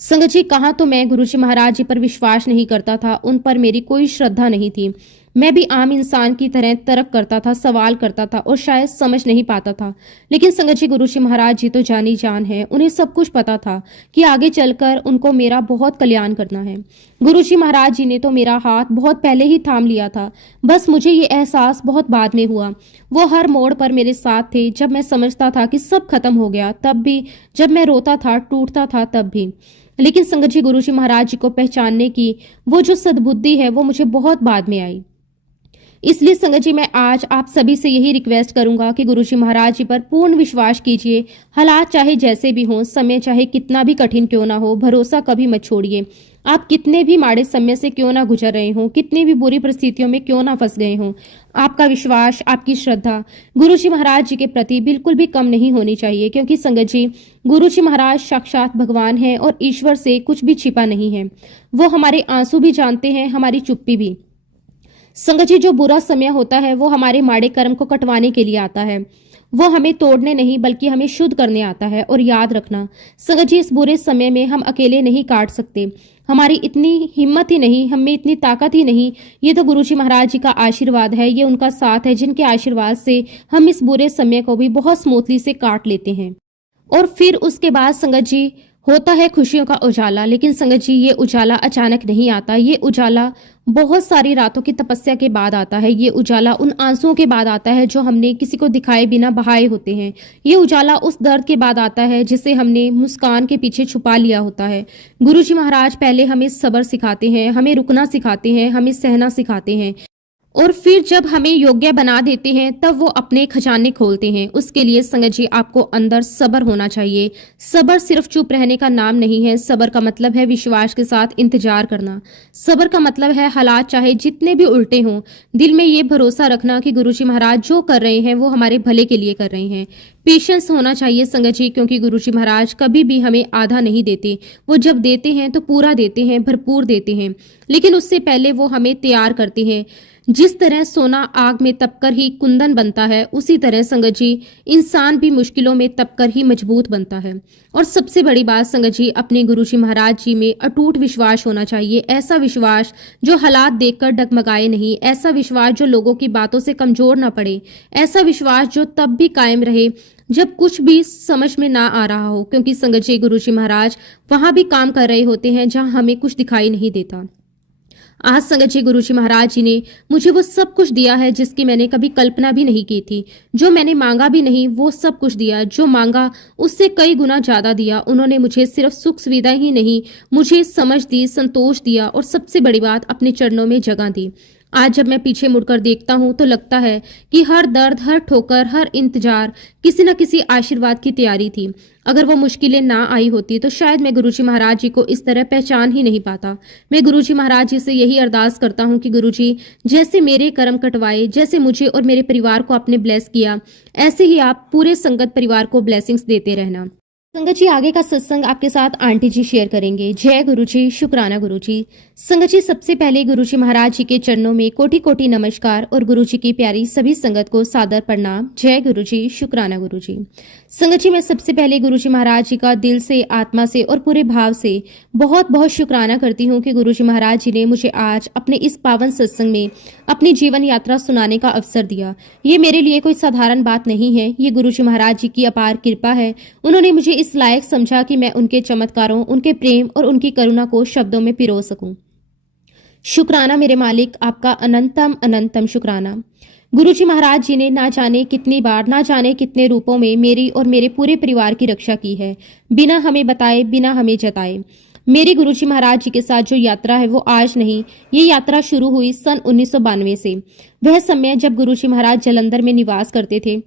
संगत जी, कहाँ तो मैं गुरुजी महाराज जी पर विश्वास नहीं करता था, उन पर मेरी कोई श्रद्धा नहीं थी। मैं भी आम इंसान की तरह तर्क करता था, सवाल करता था और शायद समझ नहीं पाता था। लेकिन संगत जी, गुरुजी महाराज जी तो जानी जान है, उन्हें सब कुछ पता था कि आगे चलकर उनको मेरा बहुत कल्याण करना है। गुरुजी महाराज जी ने तो मेरा हाथ बहुत पहले ही थाम लिया था, बस मुझे ये एहसास बहुत बाद में हुआ। वो हर मोड़ पर मेरे साथ थे, जब मैं समझता था कि सब खत्म हो गया तब भी, जब मैं रोता था, टूटता था तब भी। लेकिन संगत जी, गुरुजी महाराज जी को पहचानने की वो जो सद्बुद्धि है, वो मुझे बहुत बाद में आई। इसलिए संगत जी, मैं आज आप सभी से यही रिक्वेस्ट करूंगा कि गुरुजी महाराज जी पर पूर्ण विश्वास कीजिए। हालात चाहे जैसे भी हों, समय चाहे कितना भी कठिन क्यों ना हो, भरोसा कभी मत छोड़िए। आप कितने भी माड़े समय से क्यों ना गुजर रहे हों, कितनी भी बुरी परिस्थितियों में क्यों ना फंस गए हों, आपका विश्वास, आपकी श्रद्धा गुरुजी महाराज जी के प्रति बिल्कुल भी कम नहीं होनी चाहिए। क्योंकि संगत जी, गुरुजी महाराज साक्षात भगवान हैं और ईश्वर से कुछ भी छिपा नहीं है। वो हमारे आंसू भी जानते हैं, हमारी चुप्पी भी। संगत जी, जो बुरा समय होता है वो हमारे माड़े कर्म को कटवाने के लिए आता है। वो हमें तोड़ने नहीं बल्कि हमें शुद्ध करने आता है। और याद रखना संगत जी, इस बुरे समय में हम अकेले नहीं काट सकते। हमारी इतनी हिम्मत ही नहीं, हमें इतनी ताकत ही नहीं। ये तो गुरुजी महाराज जी का आशीर्वाद है, ये उनका साथ है, जिनके आशीर्वाद से हम इस बुरे समय को भी बहुत स्मूथली से काट लेते हैं। और फिर उसके बाद संगत जी, होता है खुशियों का उजाला। लेकिन संगत जी, ये उजाला अचानक नहीं आता। ये उजाला बहुत सारी रातों की तपस्या के बाद आता है। ये उजाला उन आंसुओं के बाद आता है जो हमने किसी को दिखाए बिना बहाए होते हैं। ये उजाला उस दर्द के बाद आता है जिसे हमने मुस्कान के पीछे छुपा लिया होता है। गुरुजी महाराज पहले हमें सब्र सिखाते हैं, हमें रुकना सिखाते हैं, हमें सहना सिखाते हैं, और फिर जब हमें योग्य बना देते हैं तब वो अपने खजाने खोलते हैं। उसके लिए संगत जी, आपको अंदर सब्र होना चाहिए। सब्र सिर्फ चुप रहने का नाम नहीं है। सब्र का मतलब है विश्वास के साथ इंतजार करना। सब्र का मतलब है हालात चाहे जितने भी उल्टे हों, दिल में ये भरोसा रखना कि गुरुजी महाराज जो कर रहे हैं वो हमारे भले के लिए कर रहे हैं। पेशेंस होना चाहिए संगत जी, क्योंकि गुरुजी महाराज कभी भी हमें आधा नहीं देते। वो जब देते हैं तो पूरा देते हैं, भरपूर देते हैं। लेकिन उससे पहले वो हमें तैयार करते हैं। जिस तरह सोना आग में तपकर ही कुंदन बनता है, उसी तरह संगत जी इंसान भी मुश्किलों में तपकर ही मजबूत बनता है। और सबसे बड़ी बात संगत जी, अपने गुरु जी महाराज जी में अटूट विश्वास होना चाहिए। ऐसा विश्वास जो हालात देखकर डगमगाए नहीं, ऐसा विश्वास जो लोगों की बातों से कमजोर न पड़े, ऐसा विश्वास जो तब भी कायम रहे जब कुछ भी समझ में ना आ रहा हो। क्योंकि संगत जी गुरु जी महाराज वहां भी काम कर रहे होते हैं जहां हमें कुछ दिखाई नहीं देता। आज संगत जी गुरु जी महाराज जी ने मुझे वो सब कुछ दिया है जिसकी मैंने कभी कल्पना भी नहीं की थी। जो मैंने मांगा भी नहीं वो सब कुछ दिया, जो मांगा उससे कई गुना ज्यादा दिया। उन्होंने मुझे सिर्फ सुख सुविधा ही नहीं, मुझे समझ दी, संतोष दिया और सबसे बड़ी बात अपने चरणों में जगह दी। आज जब मैं पीछे मुड़कर देखता हूं तो लगता है कि हर दर्द, हर ठोकर, हर इंतजार किसी न किसी आशीर्वाद की तैयारी थी। अगर वो मुश्किलें ना आई होती तो शायद मैं गुरुजी महाराज जी को इस तरह पहचान ही नहीं पाता। मैं गुरुजी महाराज जी से यही अरदास करता हूँ कि गुरुजी जैसे मेरे कर्म कटवाए, जैसे मुझे और मेरे परिवार को आपने ब्लेस किया, ऐसे ही आप पूरे संगत परिवार को ब्लेसिंग्स देते रहना। संगत जी आगे का सत्संग आपके साथ आंटी जी शेयर करेंगे। जय गुरु जी, शुक्राना गुरु जी। संगत जी सबसे पहले गुरु जी महाराज जी के चरणों में कोटि कोटि नमस्कार और गुरु जी की प्यारी सभी संगत को सादर प्रणाम। जय गुरु जी, शुक्राना गुरु जी। संगत जी मैं सबसे पहले गुरु जी महाराज जी का दिल से, आत्मा से और पूरे भाव से बहुत बहुत शुक्राना करती हूँ कि गुरु जी महाराज जी ने मुझे आज अपने इस पावन सत्संग में अपनी जीवन यात्रा सुनाने का अवसर दिया। ये मेरे लिए कोई साधारण बात नहीं है, ये गुरु जी महाराज जी की अपार कृपा है। उन्होंने मुझे इस लायक समझा कि मैं उनके चमत्कारों, उनके प्रेम और उनकी करुणा को शब्दों में पिरो सकूं। शुक्राना मेरे मालिक, आपका अनंतम अनंतम शुक्राना। गुरु जी महाराज जी ने ना जाने कितनी बार, ना जाने कितने रूपों में मेरी और मेरे पूरे परिवार की रक्षा की है, बिना हमें बताए, बिना हमें जताए। मेरे गुरु जी महाराज जी के साथ जो यात्रा है वो आज नहीं, ये यात्रा शुरू हुई सन 1992 से। वह समय जब गुरु जी महाराज जालंधर में निवास करते थे।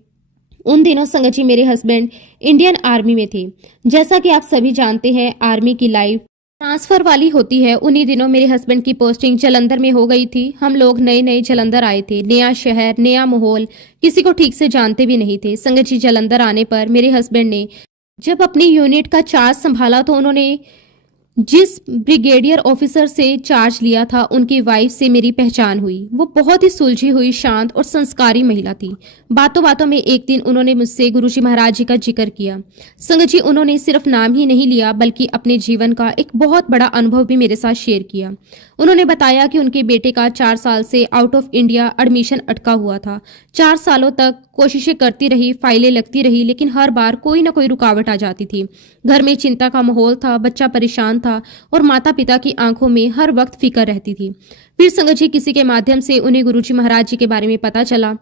उन दिनों संगत जी मेरे हस्बैंड इंडियन आर्मी में थे। जैसा कि आप सभी जानते हैं, आर्मी की लाइफ ट्रांसफर वाली होती है। उन्हीं दिनों मेरे हस्बैंड की पोस्टिंग जालंधर में हो गई थी। हम लोग नए नए जालंधर आए थे, नया शहर, नया माहौल, किसी को ठीक से जानते भी नहीं थे। संगत जी जालंधर आने पर मेरे हस्बैंड ने जब अपनी यूनिट का चार्ज संभाला तो उन्होंने जिस ब्रिगेडियर ऑफिसर से चार्ज लिया था उनकी वाइफ से मेरी पहचान हुई। वो बहुत ही सुलझी हुई, शांत और संस्कारी महिला थी। बातों बातों में एक दिन उन्होंने मुझसे गुरुजी महाराज जी का जिक्र किया। संगत जी उन्होंने सिर्फ नाम ही नहीं लिया बल्कि अपने जीवन का एक बहुत बड़ा अनुभव भी मेरे साथ शेयर किया। उन्होंने बताया कि उनके बेटे का 4 साल से आउट ऑफ इंडिया एडमिशन अटका हुआ था। 4 सालों तक कोशिशें करती रही, फाइलें लगती रही, लेकिन हर बार कोई ना कोई रुकावट आ जाती थी। घर में चिंता का माहौल था, बच्चा परेशान था और माता पिता की आंखों में हर वक्त फिक्र रहती थी। फिर संगत जी किसी के माध्यम से उन्हें गुरुजी महाराज जी के बारे में पता चला।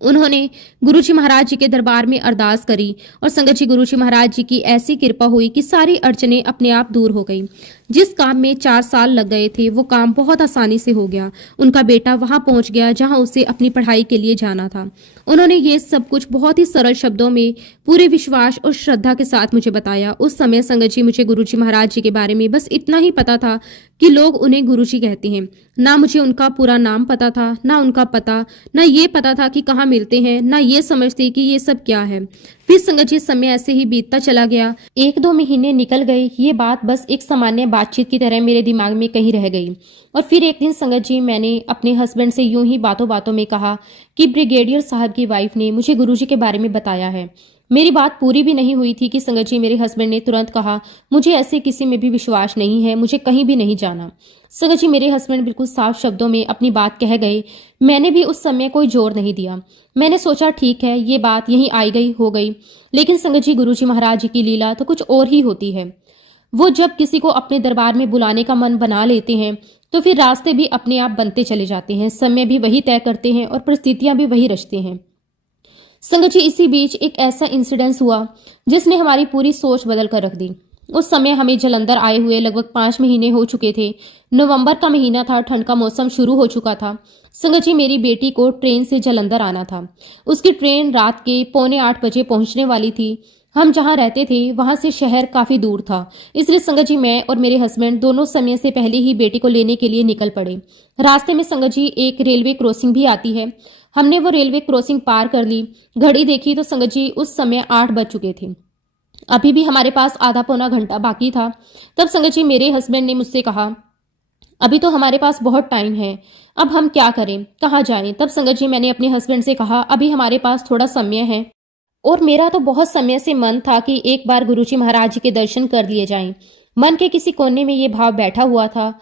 उन्होंने गुरुजी महाराज जी के दरबार में अरदास करी और संगत जी गुरुजी महाराज जी की ऐसी कृपा हुई कि सारी अड़चनें अपने आप दूर हो गई। जिस काम में 4 साल लग गए थे वो काम बहुत आसानी से हो गया। उनका बेटा वहां पहुंच गया जहां उसे अपनी पढ़ाई के लिए जाना था। उन्होंने ये सब कुछ बहुत ही सरल शब्दों में पूरे विश्वास और श्रद्धा के साथ मुझे बताया। उस समय संगत जी मुझे गुरुजी महाराज जी के बारे में बस इतना ही पता था कि लोग उन्हें गुरुजी कहते हैं। ना मुझे उनका पूरा नाम पता था, ना उनका पता, ना ये पता था कि कहाँ मिलते हैं, ना ये समझते कि ये सब क्या है। फिर संगत जी समय ऐसे ही बीतता चला गया। 1-2 महीने निकल गए। ये बात बस एक सामान्य बातचीत की तरह मेरे दिमाग में कहीं रह गई। और फिर एक दिन संगत जी मैंने अपने हस्बैंड से यूं ही बातों बातों में कहा कि ब्रिगेडियर साहब की वाइफ ने मुझे गुरुजी के बारे में बताया है। मेरी बात पूरी भी नहीं हुई थी कि संगत जी मेरे हस्बैंड ने तुरंत कहा, मुझे ऐसे किसी में भी विश्वास नहीं है, मुझे कहीं भी नहीं जाना। संगत जी मेरे हस्बैंड बिल्कुल साफ शब्दों में अपनी बात कह गए। मैंने भी उस समय कोई जोर नहीं दिया। मैंने सोचा ठीक है, ये बात यहीं आई गई हो गई। लेकिन संगत जी गुरुजी महाराज जी की लीला तो कुछ और ही होती है। वो जब किसी को अपने दरबार में बुलाने का मन बना लेते हैं तो फिर रास्ते भी अपने आप बनते चले जाते हैं, समय भी वही तय करते हैं और परिस्थितियां भी वही रचते हैं। संगत जी इसी बीच एक ऐसा इंसिडेंस हुआ जिसने हमारी पूरी सोच बदल कर रख दी। उस समय हमें जालंधर आए हुए लगभग 5 महीने हो चुके थे। नवंबर का महीना था, ठंड का मौसम शुरू हो चुका था। संगत जी मेरी बेटी को ट्रेन से जालंधर आना था। उसकी ट्रेन रात के 7:45 बजे पहुंचने वाली थी। हम जहां रहते थे वहां से शहर काफी दूर था, इसलिए संगत जी मैं और मेरे हस्बैंड दोनों समय से पहले ही बेटी को लेने के लिए निकल पड़े। रास्ते में संगत जी एक रेलवे क्रॉसिंग भी आती है। हमने वो रेलवे क्रॉसिंग पार कर ली। घड़ी देखी तो संगत जी उस समय 8 बज चुके थे। अभी भी हमारे पास आधा पौना घंटा बाकी था। तब संगत जी मेरे हस्बैंड ने मुझसे कहा, अभी तो हमारे पास बहुत टाइम है, अब हम क्या करें, कहाँ जाएं? तब संगत जी मैंने अपने हस्बैंड से कहा, अभी हमारे पास थोड़ा समय है और मेरा तो बहुत समय से मन था कि एक बार गुरुजी महाराज जी के दर्शन कर लिए जाएं। मन के किसी कोने में ये भाव बैठा हुआ था,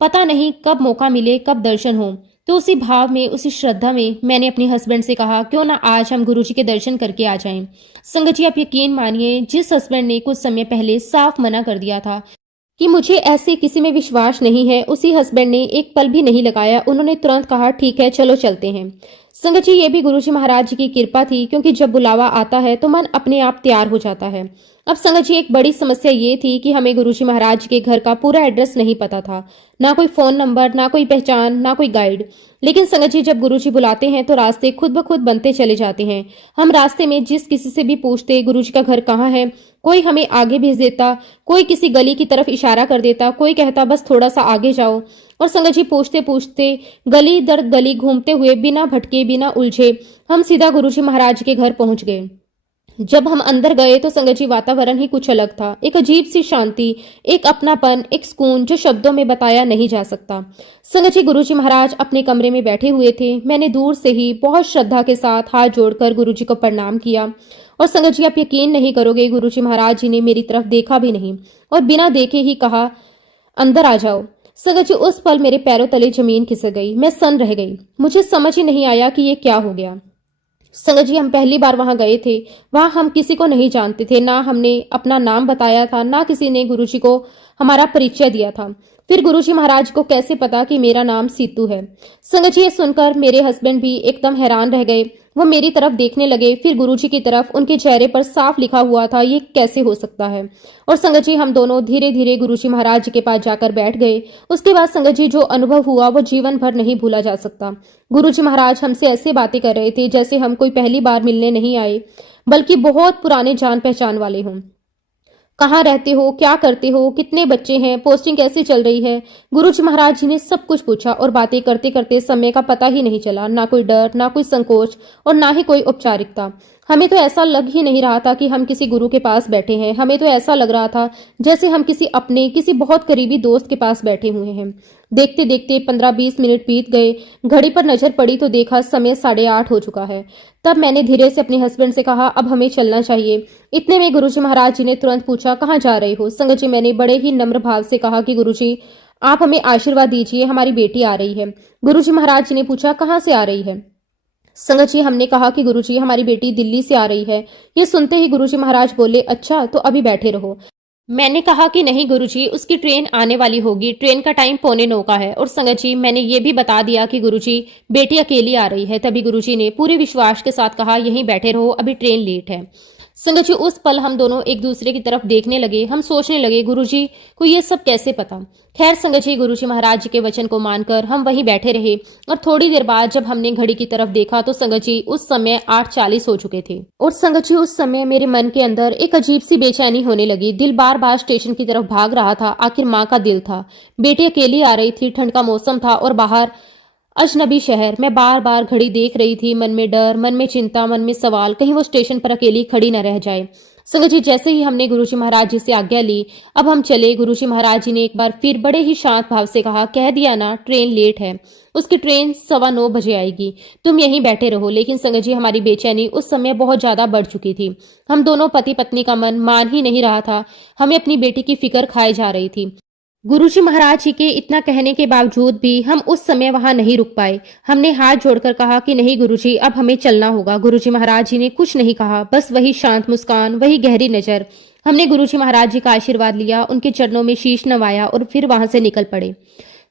पता नहीं कब मौका मिले, कब दर्शन हो। तो उसी भाव में, उसी श्रद्धा में मैंने अपने हस्बैंड से कहा, क्यों ना आज हम गुरुजी के दर्शन करके आ जाएं। संगत जी आप यकीन मानिए, जिस हस्बैंड ने कुछ समय पहले साफ मना कर दिया था कि मुझे ऐसे किसी में विश्वास नहीं है, उसी हस्बैंड ने एक पल भी नहीं लगाया। उन्होंने तुरंत कहा, ठीक है चलो चलते हैं। संगत जी ये भी गुरुजी महाराज जी की कृपा थी, क्योंकि जब बुलावा आता है तो मन अपने आप तैयार हो जाता है। अब संगत जी एक बड़ी समस्या ये थी कि हमें गुरुजी महाराज के घर का पूरा एड्रेस नहीं पता था, ना कोई फोन नंबर, ना कोई पहचान, ना कोई गाइड। लेकिन संगत जी जब गुरुजी बुलाते हैं तो रास्ते खुद ब खुद बनते चले जाते हैं। हम रास्ते में जिस किसी से भी पूछते गुरुजी का घर कहाँ है, कोई हमें आगे भेज देता, कोई किसी गली की तरफ इशारा कर देता, कोई कहता बस थोड़ा सा आगे जाओ। और संगत जी पूछते पूछते गली दर गली घूमते हुए बिना भटके बिना उलझे हम सीधा गुरुजी महाराज के घर पहुंच गए। जब हम अंदर गए तो संगत जी वातावरण ही कुछ अलग था, एक अजीब सी शांति, एक अपनापन, एक सुकून जो शब्दों में बताया नहीं जा सकता। संगत जी गुरुजी महाराज अपने कमरे में बैठे हुए थे। मैंने दूर से ही बहुत श्रद्धा के साथ हाथ जोड़कर गुरुजी को प्रणाम किया। और संगत जी आप यकीन नहीं करोगे, गुरुजी महाराज जी ने मेरी तरफ देखा भी नहीं और बिना देखे ही कहा, अंदर आ जाओ। संगत जी उस पल मेरे पैरों तले जमीन खिसक गई, मैं सन्न रह गई। मुझे समझ ही नहीं आया कि ये क्या हो गया। संगत जी हम पहली बार वहां गए थे, वहां हम किसी को नहीं जानते थे, ना हमने अपना नाम बताया था, ना किसी ने गुरुजी को हमारा परिचय दिया था। फिर गुरुजी महाराज को कैसे पता कि मेरा नाम सीतू है। संगत जी ये सुनकर मेरे हस्बैंड भी एकदम हैरान रह गए। वो मेरी तरफ देखने लगे, फिर गुरुजी की तरफ। उनके चेहरे पर साफ लिखा हुआ था, ये कैसे हो सकता है। और संगत जी हम दोनों धीरे धीरे गुरुजी महाराज जी के पास जाकर बैठ गए। उसके बाद संगत जी जो अनुभव हुआ वो जीवन भर नहीं भूला जा सकता। गुरुजी महाराज हमसे ऐसे बातें कर रहे थे जैसे हम कोई पहली बार मिलने नहीं आए, बल्कि बहुत पुराने जान पहचान वाले हों। कहाँ रहते हो, क्या करते हो, कितने बच्चे हैं, पोस्टिंग कैसे चल रही है। गुरुजी महाराज जी ने सब कुछ पूछा और बातें करते करते समय का पता ही नहीं चला। ना कोई डर, ना कोई संकोच और ना ही कोई औपचारिकता। हमें तो ऐसा लग ही नहीं रहा था कि हम किसी गुरु के पास बैठे हैं। हमें तो ऐसा लग रहा था जैसे हम किसी अपने, किसी बहुत करीबी दोस्त के पास बैठे हुए हैं। देखते देखते 15-20 मिनट बीत गए। घड़ी पर नजर पड़ी तो देखा समय 8:30 हो चुका है। तब मैंने धीरे से अपने हस्बैंड से कहा, अब हमें चलना चाहिए। इतने में गुरुजी महाराज जी ने तुरंत पूछा, कहाँ जा रहे हो। संगत जी मैंने बड़े ही नम्र भाव से कहा कि गुरुजी आप हमें आशीर्वाद दीजिए, हमारी बेटी आ रही है। गुरुजी महाराज जी ने पूछा, कहाँ से आ रही है। संगत जी हमने कहा कि गुरुजी हमारी बेटी दिल्ली से आ रही है। ये सुनते ही गुरुजी महाराज बोले, अच्छा तो अभी बैठे रहो। मैंने कहा कि नहीं गुरुजी, उसकी ट्रेन आने वाली होगी, ट्रेन का टाइम 8:45 का है। और संगत जी मैंने ये भी बता दिया कि गुरुजी बेटी अकेली आ रही है। तभी गुरुजी ने पूरे विश्वास के साथ कहा, यहीं बैठे रहो, अभी ट्रेन लेट है। संगत जी उस पल हम दोनों एक दूसरे की तरफ देखने लगे। हम सोचने लगे, गुरुजी को ये सब कैसे पता। खैर संगत जी गुरुजी महाराज जी के वचन को मानकर हम वहीं बैठे रहे। और थोड़ी देर बाद जब हमने घड़ी की तरफ देखा तो संगत जी उस समय 8:40 हो चुके थे। और संगत जी उस समय मेरे मन के अंदर एक अजीब सी बेचैनी होने लगी। दिल बार बार स्टेशन की तरफ भाग रहा था। आखिर माँ का दिल था, बेटी अकेली आ रही थी, ठंड का मौसम था और बाहर अजनबी शहर। मैं बार बार घड़ी देख रही थी, मन में डर, मन में चिंता, मन में सवाल, कहीं वो स्टेशन पर अकेली खड़ी न रह जाए। संगत जी जैसे ही हमने गुरुजी महाराज जी से आज्ञा ली, अब हम चले। गुरुजी महाराज जी ने एक बार फिर बड़े ही शांत भाव से कहा, कह दिया ना ट्रेन लेट है, उसकी ट्रेन 9:15 बजे आएगी, तुम यहीं बैठे रहो। लेकिन संगत जी हमारी बेचैनी उस समय बहुत ज्यादा बढ़ चुकी थी। हम दोनों पति पत्नी का मन मान ही नहीं रहा था। हमें अपनी बेटी की फिक्र खाई जा रही थी। गुरुजी महाराज जी के इतना कहने के बावजूद भी हम उस समय वहां नहीं रुक पाए। हमने हाथ जोड़कर कहा कि नहीं गुरुजी, अब हमें चलना होगा। गुरुजी महाराज जी ने कुछ नहीं कहा, बस वही शांत मुस्कान, वही गहरी नजर। हमने गुरुजी महाराज जी का आशीर्वाद लिया, उनके चरणों में शीश नवाया और फिर वहां से निकल पड़े।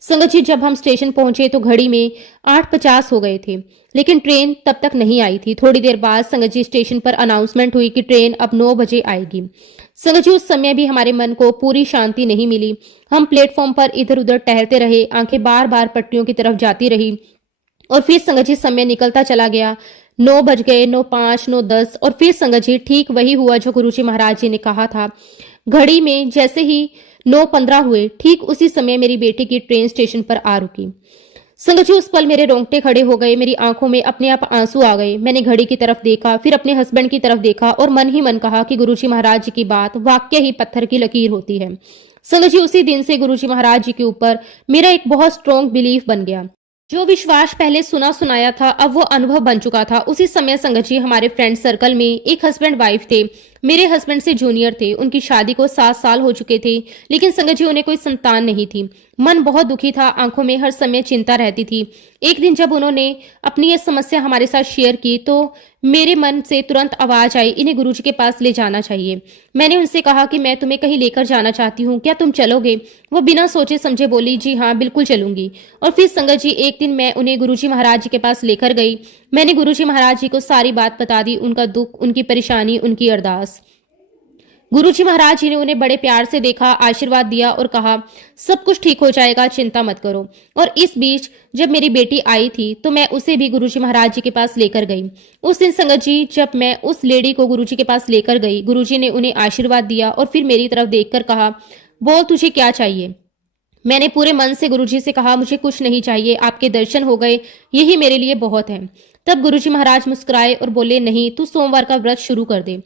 संगत जी जब हम स्टेशन पहुंचे तो घड़ी में 8:50 हो गए थे, लेकिन ट्रेन तब तक नहीं आई थी। थोड़ी देर बाद संगत जी स्टेशन पर अनाउंसमेंट हुई कि ट्रेन अब 9 बजे आएगी। संगत जी उस समय भी हमारे मन को पूरी शांति नहीं मिली। हम प्लेटफॉर्म पर इधर उधर टहलते रहे, आंखें बार बार पटरियों की तरफ जाती रही। और फिर संगत जी समय निकलता चला गया। 9 बज गए, 9:05, 9:10 और फिर संगत जी ठीक वही हुआ जो गुरुजी महाराज जी ने कहा था। घड़ी में जैसे ही 9:15 हुए, ठीक उसी समय मेरी बेटी की ट्रेन स्टेशन पर आ रुकी। संगत जी उस पल मेरे रोंगटे खड़े हो गए, मेरी आंखों में अपने आप आंसू आ गए। मैंने घड़ी की तरफ देखा, फिर अपने हस्बैंड की तरफ देखा और मन ही मन कहा कि गुरुजी महाराज जी की बात वाकई ही पत्थर की लकीर होती है। संगत जी उसी दिन से गुरुजी महाराज जी के ऊपर मेरा एक बहुत स्ट्रॉन्ग बिलीफ बन गया। जो विश्वास पहले सुना सुनाया था अब वो अनुभव बन चुका था। उसी समय संगत जी हमारे फ्रेंड सर्कल में एक हस्बैंड वाइफ थे, मेरे हस्बैंड से जूनियर थे। उनकी शादी को 7 साल हो चुके थे, लेकिन संगत जी उन्हें कोई संतान नहीं थी। मन बहुत दुखी था, आंखों में हर समय चिंता रहती थी। एक दिन जब उन्होंने अपनी ये समस्या हमारे साथ शेयर की तो मेरे मन से तुरंत आवाज आई, इन्हें गुरुजी के पास ले जाना चाहिए। मैंने उनसे कहा कि मैं तुम्हें कहीं लेकर जाना चाहती हूँ, क्या तुम चलोगे? वो बिना सोचे समझे बोली, जी हाँ बिल्कुल चलूंगी। और फिर संगत जी एक दिन मैं उन्हें गुरुजी महाराज जी के पास लेकर गई। मैंने गुरुजी महाराज जी को सारी बात बता दी, उनका दुख, उनकी परेशानी, उनकी अरदास। गुरुजी महाराज जी ने उन्हें बड़े प्यार से देखा, आशीर्वाद दिया और कहा सब कुछ ठीक हो जाएगा, चिंता मत करो। और इस बीच जब मेरी बेटी आई थी तो मैं उसे भी गुरुजी महाराज जी के पास लेकर गई। उस दिन संगत जी जब मैं उस लेडी को गुरुजी के पास लेकर गई, गुरुजी ने उन्हें आशीर्वाद दिया और फिर मेरी तरफ देखकर कहा, बोल तुझे क्या चाहिए? मैंने पूरे मन से गुरुजी से कहा, मुझे कुछ नहीं चाहिए, आपके दर्शन हो गए, यही मेरे लिए बहुत है। तब गुरुजी महाराज मुस्कुराए और बोले, नहीं तू सोमवार का व्रत शुरू कर दे।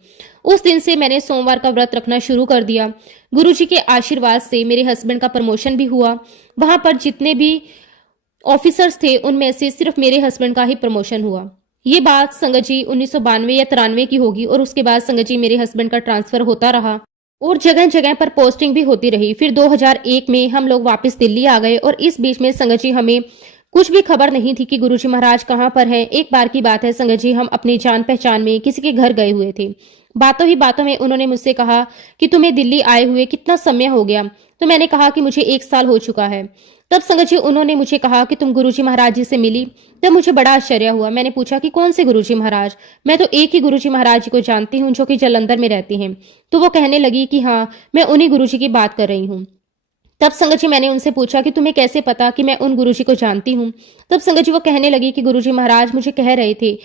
उस दिन से मैंने सोमवार का व्रत रखना शुरू कर दिया। गुरुजी के आशीर्वाद से मेरे हस्बैंड का प्रमोशन भी हुआ। वहां पर जितने भी ऑफिसर्स थे उनमें से सिर्फ मेरे हस्बैंड का ही प्रमोशन हुआ। ये बात संगत जी 1992 या 93 की होगी और उसके बाद संगत जी मेरे हस्बैंड का ट्रांसफर होता रहा और जगह जगह पर पोस्टिंग भी होती रही। फिर 2001 में हम लोग वापस दिल्ली आ गए और इस बीच में संगत जी हमें कुछ भी खबर नहीं थी कि गुरुजी महाराज कहाँ पर हैं। एक बार की बात है संगत जी, हम अपनी जान पहचान में किसी के घर गए हुए थे। बातों ही बातों में उन्होंने मुझसे कहा कि तुम्हें दिल्ली आए हुए कितना समय हो गया? तो मैंने कहा कि मुझे 1 साल हो चुका है। तब संगत जी उन्होंने मुझे कहा कि तुम गुरुजी महाराज जी से मिली? तब मुझे बड़ा आश्चर्य हुआ। मैंने पूछा कि कौन से गुरुजी महाराज? मैं तो एक ही गुरुजी महाराज जी को जानती हूँ जो कि जालंधर में रहती हैं। तो वो कहने लगी कि हाँ मैं उन्हीं गुरुजी की बात कर रही हूँ। तब संगत जी मैंने उनसे पूछा कि तुम्हें कैसे पता कि मैं उन गुरुजी को जानती हूँ? तब संगत जी वो कहने लगी कि गुरुजी महाराज मुझे कह रहे थे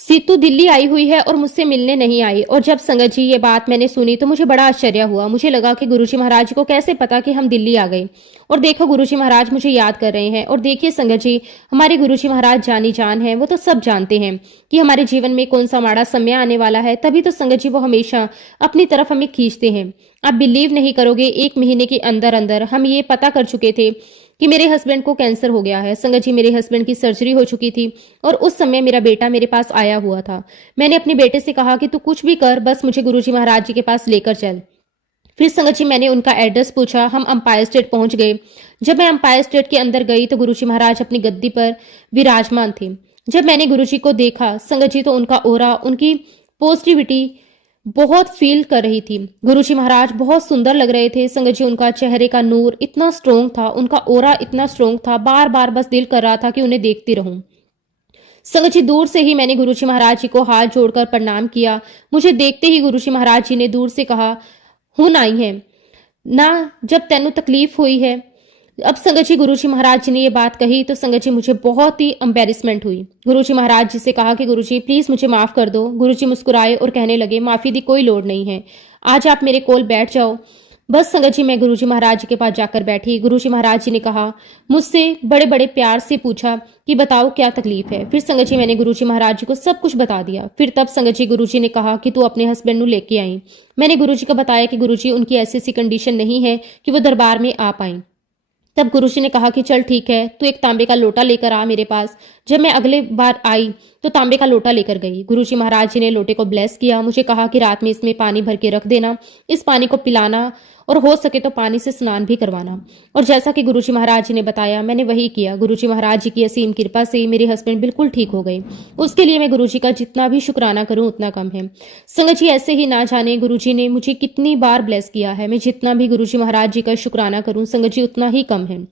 सीतू दिल्ली आई हुई है और मुझसे मिलने नहीं आई। और जब संगत जी ये बात मैंने सुनी तो मुझे बड़ा आश्चर्य हुआ। मुझे लगा कि गुरुजी महाराज जी को कैसे पता कि हम दिल्ली आ गए। और देखो गुरुजी महाराज मुझे याद कर रहे हैं। और देखिए संगत जी हमारे गुरुजी महाराज जानी जान है, वो तो सब जानते हैं कि हमारे जीवन में कौन सा माड़ा समय आने वाला है। तभी तो संगत जी वो हमेशा अपनी तरफ हमें खींचते हैं। आप बिलीव नहीं करोगे, 1 महीने के अंदर अंदर हम ये पता कर चुके थे कि मेरे हस्बैंड को कैंसर हो गया है। संगत जी मेरे हस्बैंड की सर्जरी हो चुकी थी और उस समय मेरा बेटा मेरे पास आया हुआ था। मैंने अपने बेटे से कहा कि तू कुछ भी कर, बस मुझे गुरुजी महाराज जी के पास लेकर चल। फिर संगत जी मैंने उनका एड्रेस पूछा, हम अंपायर स्टेट पहुंच गए। जब मैं अंपायर स्टेट के अंदर गई तो गुरुजी महाराज अपनी गद्दी पर विराजमान थे। जब मैंने गुरुजी को देखा संगत जी तो उनका ओरा, उनकी पॉजिटिविटी बहुत फील कर रही थी। गुरुजी महाराज बहुत सुंदर लग रहे थे। संगत जी उनका चेहरे का नूर इतना स्ट्रोंग था, उनका ओरा इतना स्ट्रोंग था, बार बार बस दिल कर रहा था कि उन्हें देखती रहूं। संगत जी दूर से ही मैंने गुरुजी महाराज जी को हाथ जोड़कर प्रणाम किया। मुझे देखते ही गुरुजी महाराज जी ने दूर से कहा, हुन आई है ना जब तेनू तकलीफ हुई है। अब संगत जी गुरुजी महाराज जी ने ये बात कही तो संगत जी मुझे बहुत ही एम्बेरसमेंट हुई। गुरुजी महाराज जी से कहा कि गुरुजी प्लीज मुझे माफ कर दो। गुरुजी मुस्कुराए और कहने लगे, माफी की कोई लोड़ नहीं है, आज आप मेरे कोल बैठ जाओ। बस संगत जी मैं गुरुजी महाराज जी के पास जाकर बैठी। गुरुजी महाराज जी ने कहा, मुझसे बड़े बड़े प्यार से पूछा कि बताओ क्या तकलीफ है। फिर संगत जी मैंने गुरुजी महाराज जी को सब कुछ बता दिया। फिर तब संगत जी गुरुजी ने कहा कि तू अपने हस्बैंड ਨੂੰ लेके आई। मैंने गुरुजी को बताया कि गुरुजी उनकी ऐसी कंडीशन नहीं है कि वो दरबार में आ पाए। तब गुरुजी ने कहा कि चल ठीक है, तू एक तांबे का लोटा लेकर आ मेरे पास। जब मैं अगले बार आई तो तांबे का लोटा लेकर गई। गुरुजी महाराज जी ने लोटे को ब्लेस किया। मुझे कहा कि रात में इसमें पानी भर के रख देना, इस पानी को पिलाना और हो सके तो पानी से स्नान भी करवाना। और जैसा कि गुरुजी महाराज जी ने बताया मैंने वही किया। गुरुजी महाराज जी की असीम कृपा से मेरे हस्बैंड बिल्कुल ठीक हो गए। उसके लिए मैं गुरुजी का जितना भी शुक्राना करूं उतना कम है। संगत जी ऐसे ही ना जाने गुरुजी ने मुझे कितनी बार ब्लेस किया है। मैं जितना भी गुरुजी महाराज जी का शुक्राना करूं संगत जी उतना ही कम है।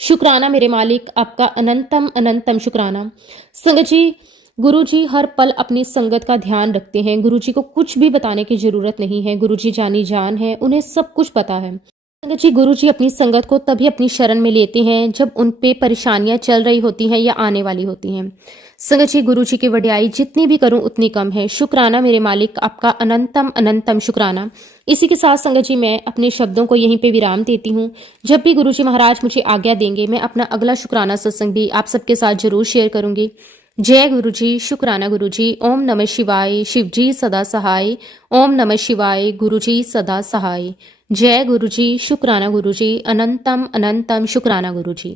शुक्राना मेरे मालिक, आपका अनंतम अनंतम शुक्राना। संगत जी गुरुजी हर पल अपनी संगत का ध्यान रखते हैं। गुरुजी को कुछ भी बताने की जरूरत नहीं है। गुरुजी जानी जान है, उन्हें सब कुछ पता है। संगत जी गुरुजी अपनी संगत को तभी अपनी शरण में लेते हैं जब उन पे परेशानियां चल रही होती हैं या आने वाली होती हैं। संगत जी गुरुजी की वड्याई जितनी भी करूं उतनी कम है। शुक्राना मेरे मालिक, आपका अनंतम अनंतम शुक्राना। इसी के साथ संगत जी मैं अपने शब्दों को यहीं पे विराम देती हूँ। जब भी गुरुजी महाराज मुझे आज्ञा देंगे मैं अपना अगला शुक्राना सत्संग भी आप सबके साथ जरूर शेयर करूंगी। जय गुरुजी, शुक्राना गुरुजी। ओम नमः शिवाय, शिवजी सदा सहाय। ओम नमः शिवाय, गुरुजी सदा सहाय। जय गुरु जी, शुक्राना गुरु जी, अनंतम अनंतम शुक्राना गुरु जी।